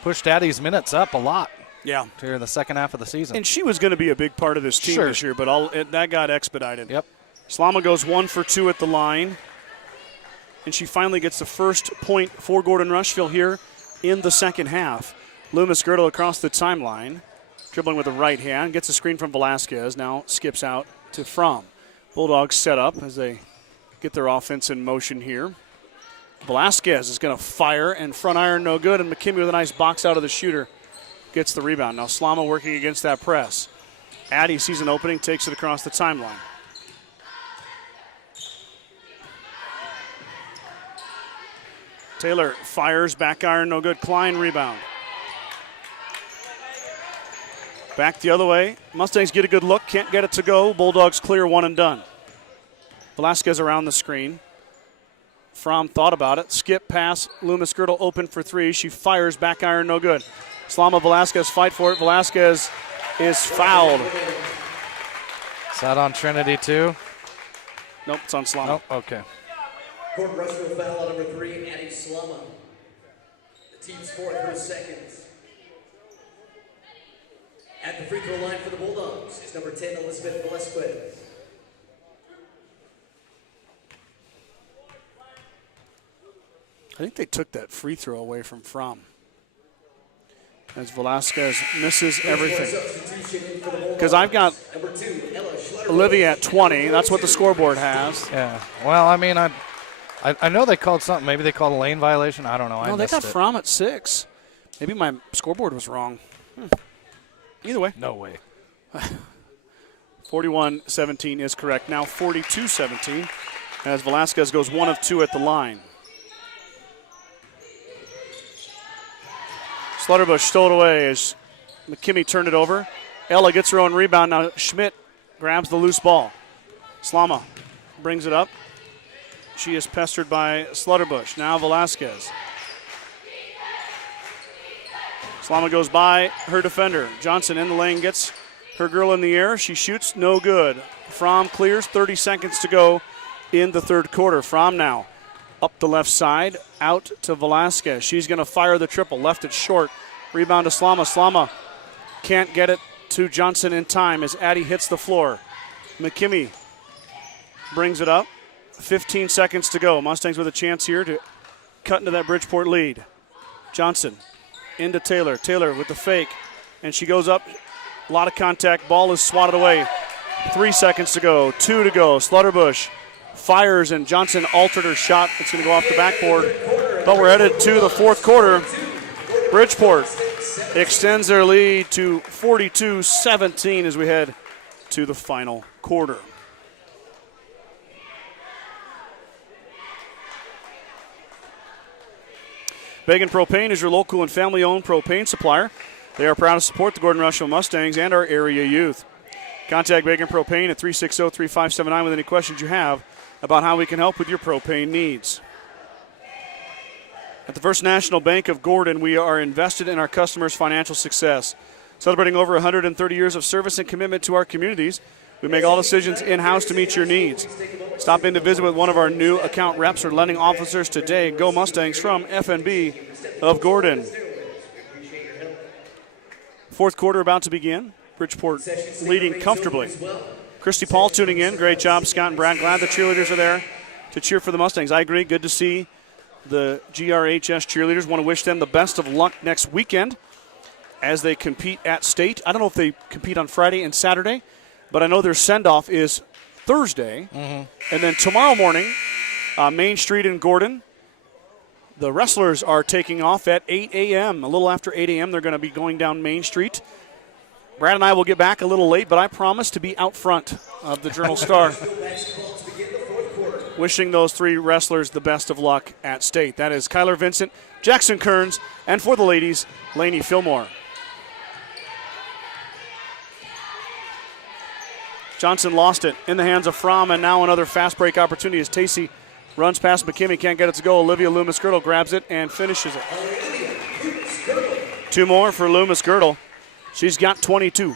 pushed Addie's minutes up a lot. Yeah. During the second half of the season. And she was going to be a big part of this team this year, but that got expedited. Yep. Slama goes 1 for 2 at the line. And she finally gets the first point for Gordon-Rushville here in the second half. Loomis Girdle across the timeline, dribbling with the right hand, gets a screen from Velasquez, now skips out to Fromm. Bulldogs set up as they get their offense in motion here. Velasquez is going to fire, and front iron no good, and McKimmey with a nice box out of the shooter gets the rebound. Now Slama working against that press. Addie sees an opening, takes it across the timeline. Taylor fires, back iron, no good. Klein rebound. Back the other way. Mustangs get a good look, can't get it to go. Bulldogs clear, 1 and done. Velasquez around the screen. Fromm thought about it. Skip pass, Loomis Girdle open for 3. She fires, back iron, no good. Slama Velasquez fight for it. Velasquez is fouled. Is that on Trinity too? Nope, it's on Slama. Nope, okay. Gordon-Rushville foul on number 3, Addie Slama. The team's 4th for seconds. At the free throw line for the Bulldogs is number 10, Elizabeth Velasquez. I think they took that free throw away from Fromm. As Velasquez misses everything. Because I've got Olivia at 20. That's what the scoreboard has. Yeah. Well, I mean, I know they called something. Maybe they called a lane violation. I don't know. No, they got Fromm at 6. Maybe my scoreboard was wrong. Either way. No way. 41-17 is correct. Now 42-17 as Velasquez goes 1 of 2 at the line. Slutterbush stole it away as McKimmey turned it over. Ella gets her own rebound. Now Schmidt grabs the loose ball. Slama brings it up. She is pestered by Slutterbush. Now Velasquez. Slama goes by her defender. Johnson in the lane gets her girl in the air. She shoots, no good. Fromm clears, 30 seconds to go in the third quarter. Fromm now up the left side, out to Velasquez. She's going to fire the triple. Left it short. Rebound to Slama. Slama can't get it to Johnson in time as Addie hits the floor. McKimmey brings it up. 15 seconds to go. Mustangs with a chance here to cut into that Bridgeport lead. Johnson into Taylor. Taylor with the fake, and she goes up. A lot of contact. Ball is swatted away. 3 seconds to go. 2 to go. Slutterbush fires, and Johnson altered her shot. It's going to go off the backboard. But we're headed to the fourth quarter. Bridgeport extends their lead to 42-17 as we head to the final quarter. Began Propane is your local and family-owned propane supplier. They are proud to support the Gordon-Rushville Mustangs and our area youth. Contact Began Propane at 360-3579 with any questions you have about how we can help with your propane needs. At the First National Bank of Gordon, we are invested in our customers' financial success. Celebrating over 130 years of service and commitment to our communities, we make all decisions in-house to meet your needs. Stop in to visit with one of our new account reps or lending officers today. Go Mustangs from FNB of Gordon. Fourth quarter about to begin. Bridgeport leading comfortably. Christy Paul tuning in. Great job, Scott and Brad. Glad the cheerleaders are there to cheer for the Mustangs. I agree. Good to see the GRHS cheerleaders. Want to wish them the best of luck next weekend as they compete at state. I don't know if they compete on Friday and Saturday, but I know their send-off is Thursday. And then tomorrow morning, Main Street in Gordon, the wrestlers are taking off at 8 a.m. A little after 8 a.m., they're going to be going down Main Street. Brad and I will get back a little late, but I promise to be out front of the Journal-Star. Wishing those three wrestlers the best of luck at state. That is Kyler Vincent, Jackson Kearns, and for the ladies, Lainey Fillmore. Johnson lost it in the hands of Fromm, and now another fast break opportunity as Tacey runs past McKimmey, can't get it to go. Olivia Loomis-Girdle grabs it and finishes it. 2 more for Loomis-Girdle. She's got 22.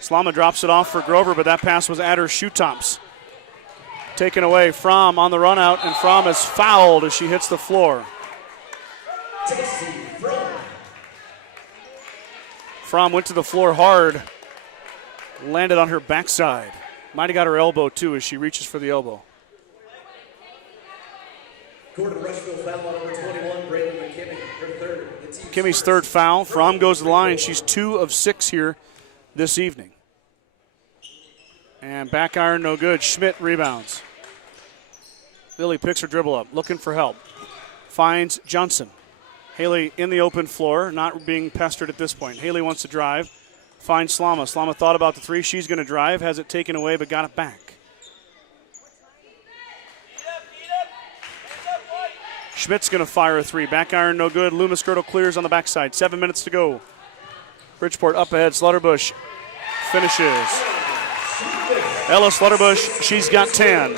Slama drops it off for Grover, but that pass was at her shoe tops. Taken away. Fromm on the run out, and Fromm is fouled as she hits the floor. Fromm went to the floor hard, landed on her backside. Might have got her elbow too as she reaches for the elbow. Gordon-Rushville foul on number 21, Brandon McKimmey, her third. McKimmy's third foul. Fromm goes to the line. She's 2 of 6 here this evening. And back iron, no good. Schmidt rebounds. Lily picks her dribble up, looking for help. Finds Johnson. Haley in the open floor, not being pestered at this point. Haley wants to drive. Finds Slama. Slama thought about the 3. She's going to drive. Has it taken away, but got it back. Schmidt's going to fire a 3. Back iron, no good. Loomis-Girdle clears on the backside. 7 minutes to go. Bridgeport up ahead. Slaughterbush finishes. Ella Slaughterbush, she's got 10.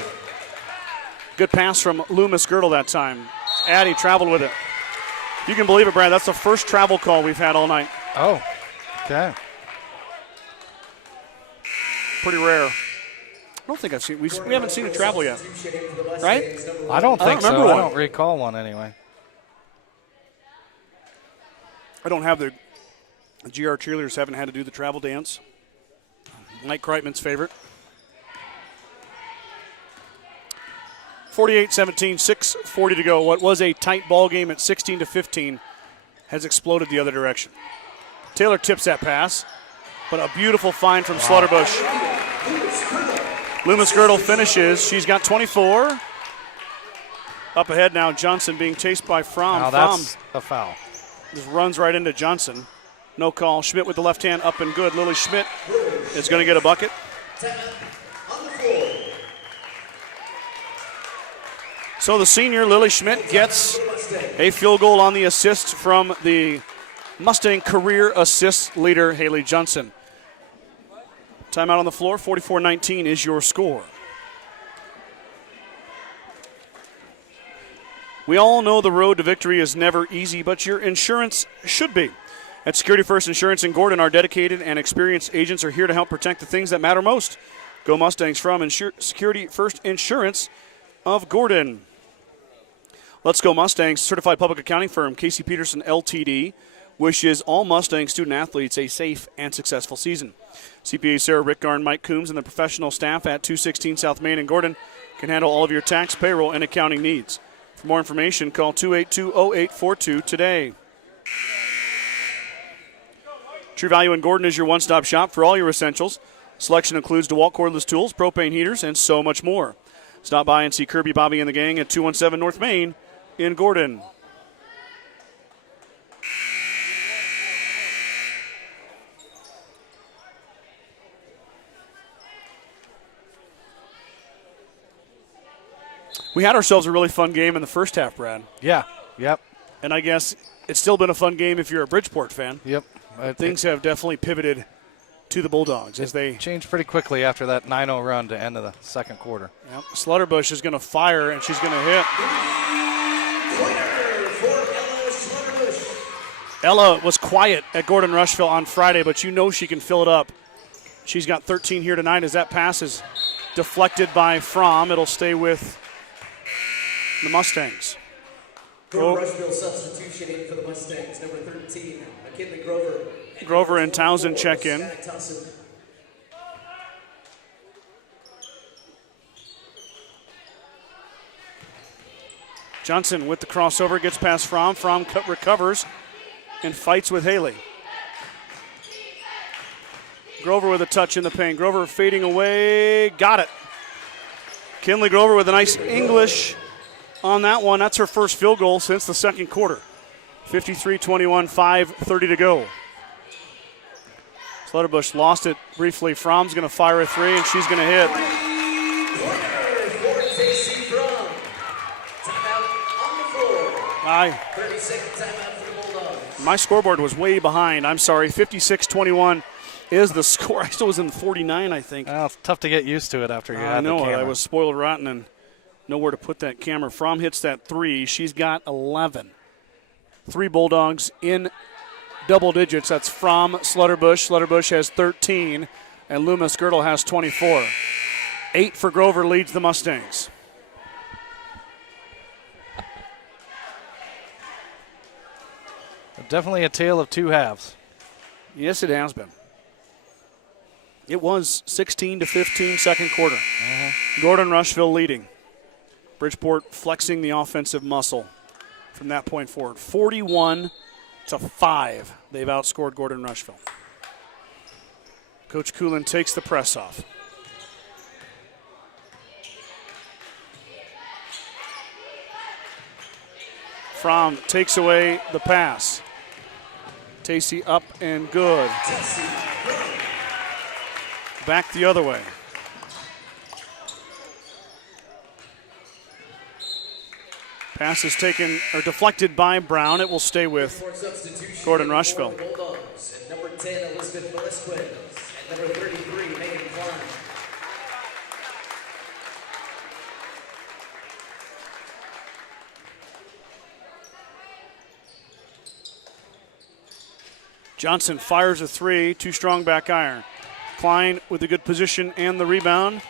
Good pass from Loomis-Girdle that time. Addie traveled with it. You can believe it, Brad. That's the first travel call we've had all night. Oh, okay. Pretty rare. I don't think I've seen. We haven't seen a travel yet, right? I don't think so. remember I one. don't recall one anyway. I don't have the GR cheerleaders haven't had to do the travel dance. Mike Kreitman's favorite. 48-17, 6:40 to go. What was a tight ball game at 16-15 has exploded the other direction. Taylor tips that pass, but a beautiful find from Slaughterbush. Loomis-Girdle finishes. She's got 24. Up ahead now, Johnson being chased by Fromm. Now that's a foul. Just runs right into Johnson. No call. Schmidt with the left hand up and good. Lily Schmidt is going to get a bucket. So the senior, Lily Schmidt, gets a field goal on the assist from the Mustang career assist leader, Haley Johnson. Timeout on the floor, 44-19 is your score. We all know the road to victory is never easy, but your insurance should be. At Security First Insurance in Gordon, our dedicated and experienced agents are here to help protect the things that matter most. Go Mustangs from Security First Insurance of Gordon. Let's Go Mustangs, certified public accounting firm, Casey Peterson LTD, wishes all Mustang student athletes a safe and successful season. CPA Sarah Rickgar, Mike Coombs, and the professional staff at 216 South Main in Gordon can handle all of your tax, payroll, and accounting needs. For more information, call 282-0842 today. True Value in Gordon is your one-stop shop for all your essentials. Selection includes DeWalt cordless tools, propane heaters, and so much more. Stop by and see Kirby, Bobby, and the gang at 217 North Main in Gordon. We had ourselves a really fun game in the first half, Brad. Yeah, yep. And I guess it's still been a fun game if you're a Bridgeport fan. Yep. Things have definitely pivoted to the Bulldogs as they changed pretty quickly after that 9-0 run to end of the second quarter. Yep. Slaughterbush is going to fire, and she's going to hit. Ella was quiet at Gordon-Rushville on Friday, but you know she can fill it up. She's got 13 here tonight as that pass is deflected by Fromm. It'll stay with the Mustangs. Gordon-Rushville substitution in for the Mustangs, number 13, McKinley Grover. Grover and Townsend check in. Johnson with the crossover, gets past Fromm. Fromm recovers and fights with Haley. Grover with a touch in the paint. Grover fading away. Got it. Kinley Grover with a nice English on that one. That's her first field goal since the second quarter. 53-21, 5:30 to go. Slaughterbush lost it briefly. Fromm's going to fire a 3, and she's going to hit. Timeout on the floor. Aye. 30-second timeout for the Bulldogs. My scoreboard was way behind. I'm sorry. 56-21 is the score. I still was in 49, I think. Well, it's tough to get used to it after you I had the know. camera. I was spoiled rotten and nowhere to put that camera. Fromm hits that 3. She's got 11. 3 Bulldogs in double digits. That's Fromm, Slutterbush. Slutterbush has 13, and Loomis Girdle has 24. 8 for Grover leads the Mustangs. Definitely a tale of two halves. Yes, it has been. It was 16-15 second quarter. Gordon-Rushville leading. Bridgeport flexing the offensive muscle from that point forward. 41-5. They've outscored Gordon-Rushville. Coach Coolin takes the press off. Fromm takes away the pass. Tacey up and good. Back the other way. Pass is taken or deflected by Brown. It will stay with Gordon-Rushville. Bulldogs at number 10, Elizabeth Velasquez. At number 33, Megan Klein. Johnson fires a 3, too strong back iron. Klein with a good position and the rebound.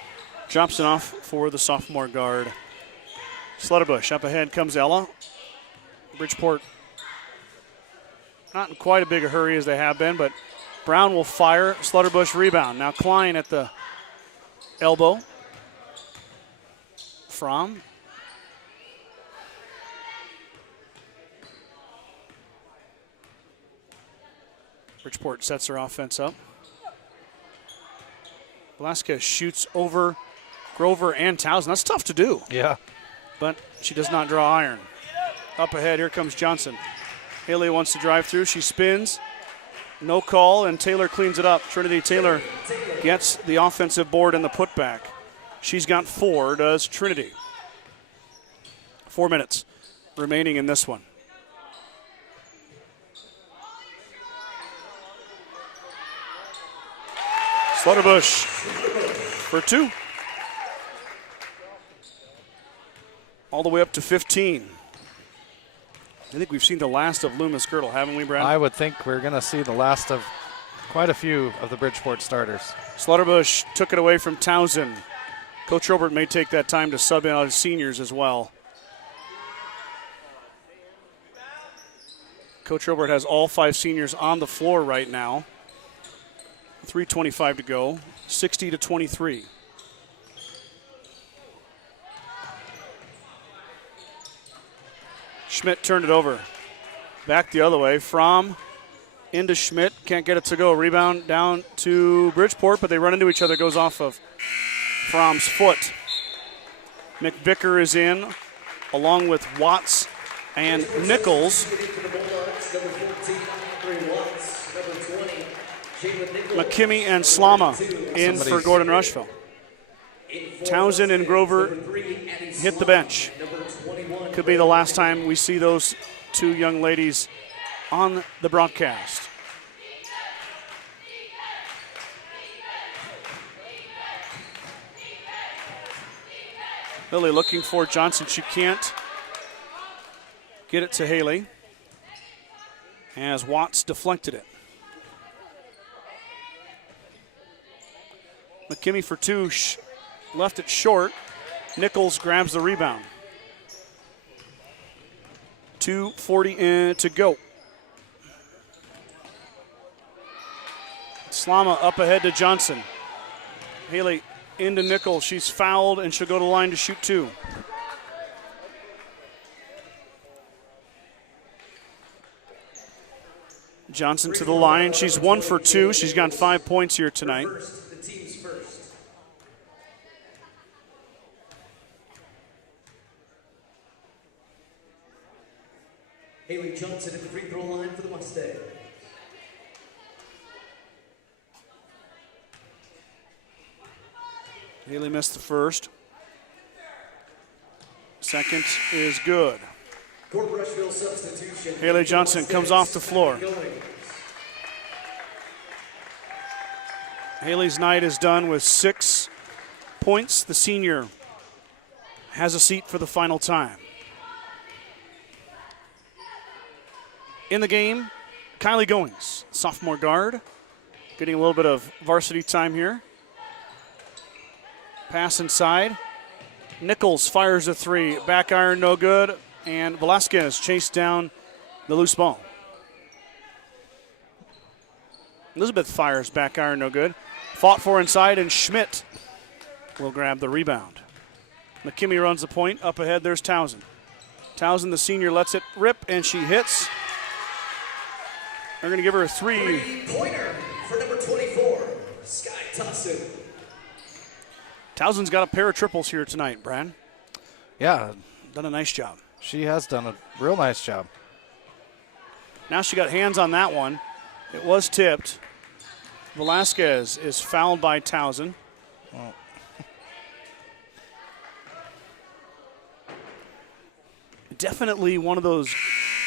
Drops it off for the sophomore guard. Slutterbush. Up ahead comes Ella. Bridgeport not in quite a big a hurry as they have been, but Brown will fire. Slutterbush rebound. Now Klein at the elbow. Fromm. Bridgeport sets their offense up. Velasquez shoots over Grover and Towson. That's tough to do. Yeah. But she does not draw iron. Up ahead, here comes Johnson. Haley wants to drive through. She spins. No call, and Taylor cleans it up. Trinity Taylor gets the offensive board and the putback. She's got 4, does Trinity. 4 minutes remaining in this one. Slutterbush for 2. All the way up to 15. I think we've seen the last of Loomis Girdle, haven't we, Brad? I would think we're going to see the last of quite a few of the Bridgeport starters. Slutterbush took it away from Townsend. Coach Robert may take that time to sub in on his seniors as well. Coach Robert has all 5 seniors on the floor right now. 3:25 to go, 60-23. Schmidt turned it over. Back the other way. Fromm into Schmidt. Can't get it to go. Rebound down to Bridgeport, but they run into each other. Goes off of Fromm's foot. McVicker is in, along with Watts and Nichols. McKimmey and Slama in for Gordon-Rushville. Townsend and Grover hit the bench. Could be the last time we see those 2 young ladies on the broadcast. Lily looking for Johnson. She can't get it to Haley as Watts deflected it. McKimmey for 2, left it short. Nichols grabs the rebound. 2:40 to go. Slama up ahead to Johnson. Haley into Nichols. She's fouled and she'll go to the line to shoot 2. Johnson to the line. She's 1 for 2. She's got 5 points here tonight. The team's first. Haley Johnson at the free throw line for the Mustangs. Haley missed the first. Second is good. Gordon-Rushville substitution. Haley Johnson comes off the floor. Haley's night is done with 6 points. The senior has a seat for the final time. In the game, Kylie Goings, sophomore guard, getting a little bit of varsity time here. Pass inside. Nichols fires a 3. Back iron, no good. And Velasquez chased down the loose ball. Elizabeth fires back iron, no good. Fought for inside, and Schmidt will grab the rebound. McKimmey runs the point. Up ahead, there's Townsend. Townsend, the senior, lets it rip, and she hits. They're going to give her a 3. Three-pointer for number 24, Sky Townsend. Townsend's got a pair of triples here tonight, Brad. Yeah, Done a nice job. she has done a real nice job. Now she got hands on that one. It was tipped. Velasquez is fouled by Townsend. Oh. Definitely one of those.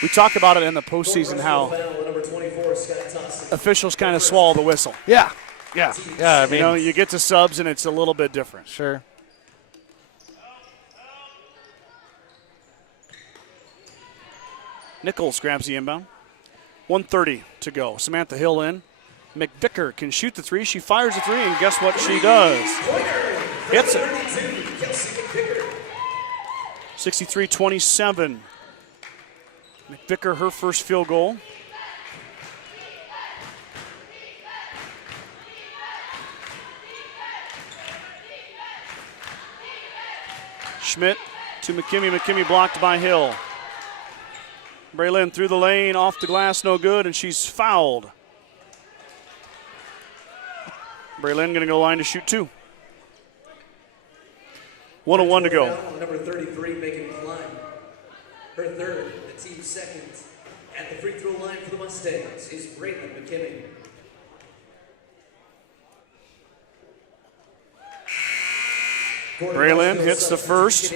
We talk about it in the postseason how Foul, number 24, Sky Townsend. officials kind of swallow the whistle. Yeah. I mean, You know, you get to subs and it's a little bit different. sure. Nichols grabs the inbound. 1:30 to go. Samantha Hill in. McVicker can shoot the 3. She fires the 3, and guess what she does? Hits it. 63-27. McVicker, her first field goal. Schmidt to McKimmey. McKimmey blocked by Hill. Braylon through the lane, off the glass, no good, and she's fouled. Braylon going to go line to shoot 2. 1:01 to go. Number 33, Megan Klein. Her third, the team's second. At the free throw line for the Mustangs is Braylon McKimmey. Braylon hits the first.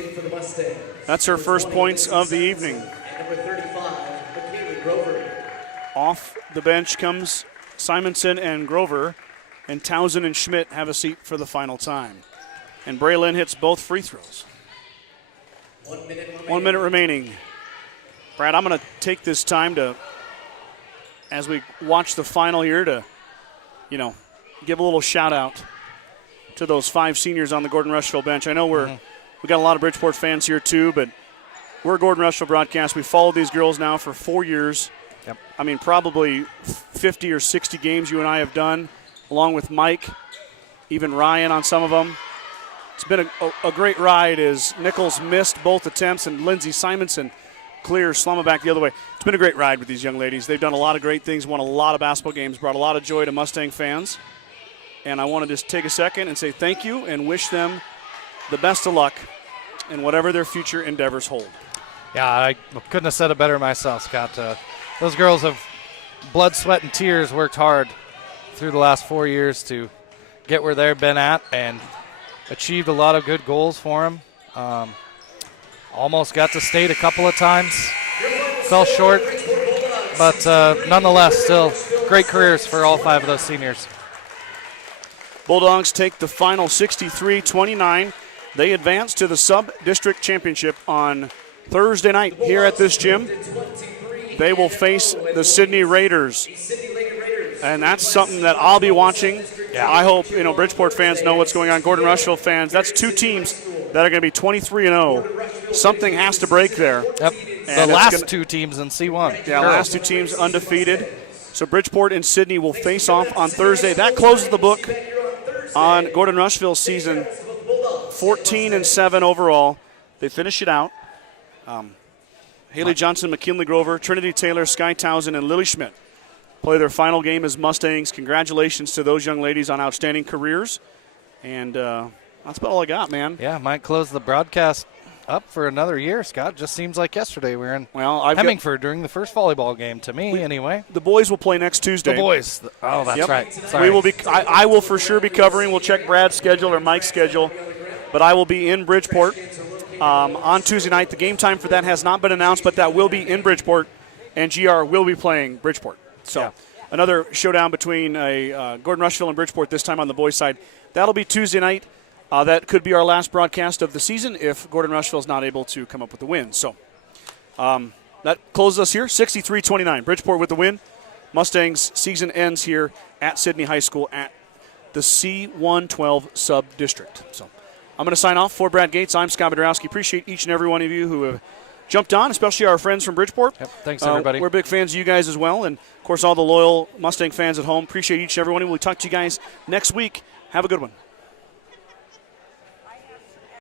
That's her first points of the evening. And number 35, Michaela Grover. Off the bench comes Simonson and Grover, and Townsend and Schmidt have a seat for the final time. And Braylon hits both free throws. 1 minute remaining. 1 minute remaining. Brad, I'm going to take this time to, as we watch the final here, to, give a little shout out to those 5 seniors on the Gordon-Rushville bench. I know we got a lot of Bridgeport fans here too, but we're a Gordon-Rushville broadcast. We followed these girls now for 4 years. Yep. I mean, probably 50 or 60 games you and I have done, along with Mike, even Ryan on some of them. It's been a great ride as Nichols missed both attempts and Lindsey Simonson clears Slumma back the other way. It's been a great ride with these young ladies. They've done a lot of great things, won a lot of basketball games, brought a lot of joy to Mustang fans. And I want to just take a second and say thank you and wish them the best of luck in whatever their future endeavors hold. Yeah, I couldn't have said it better myself, Scott. Those girls have blood, sweat, and tears worked hard through the last 4 years to get where they've been at and achieved a lot of good goals for them. Almost got to state a couple of times. Fell short, but nonetheless, still great careers for all 5 of those seniors. Bulldogs take the final 63-29. They advance to the sub-district championship on Thursday night here at this gym. They will face the Sidney Raiders. And that's something that I'll be watching. Yeah. I hope Bridgeport fans know what's going on. Gordon-Rushville fans, that's 2 teams that are going to be 23-0. Something has to break there. Yep. And the last 2 teams in C1. Yeah, last 2 teams undefeated. So Bridgeport and Sidney will face off on Thursday. That closes the book on Gordon-Rushville's season. 14-7 overall. They finish it out. Haley Johnson, McKinley Grover, Trinity Taylor, Sky Townsend, and Lily Schmidt play their final game as Mustangs. Congratulations to those young ladies on outstanding careers. And that's about all I got, man. Yeah, might close the broadcast up for another year, Scott. Just seems like yesterday we were in Hemingford during the first volleyball game, to me anyway. The boys will play next Tuesday. The boys. Oh, that's right. Sorry. We will be. I will for sure be covering. We'll check Brad's schedule or Mike's schedule. But I will be in Bridgeport on Tuesday night. The game time for that has not been announced, but that will be in Bridgeport, and GR will be playing Bridgeport. So another showdown between Gordon-Rushville and Bridgeport, this time on the boys' side. That'll be Tuesday night. That could be our last broadcast of the season if Gordon-Rushville is not able to come up with a win. So that closes us here, 63-29. Bridgeport with the win. Mustangs season ends here at Sidney High School at the C112 sub-district. So I'm going to sign off. For Brad Gates, I'm Scott Bedrowski. Appreciate each and every one of you who have jumped on, especially our friends from Bridgeport. Yep. Thanks, everybody. We're big fans of you guys as well. And, of course, all the loyal Mustang fans at home. Appreciate each and every one of you. We'll talk to you guys next week. Have a good one.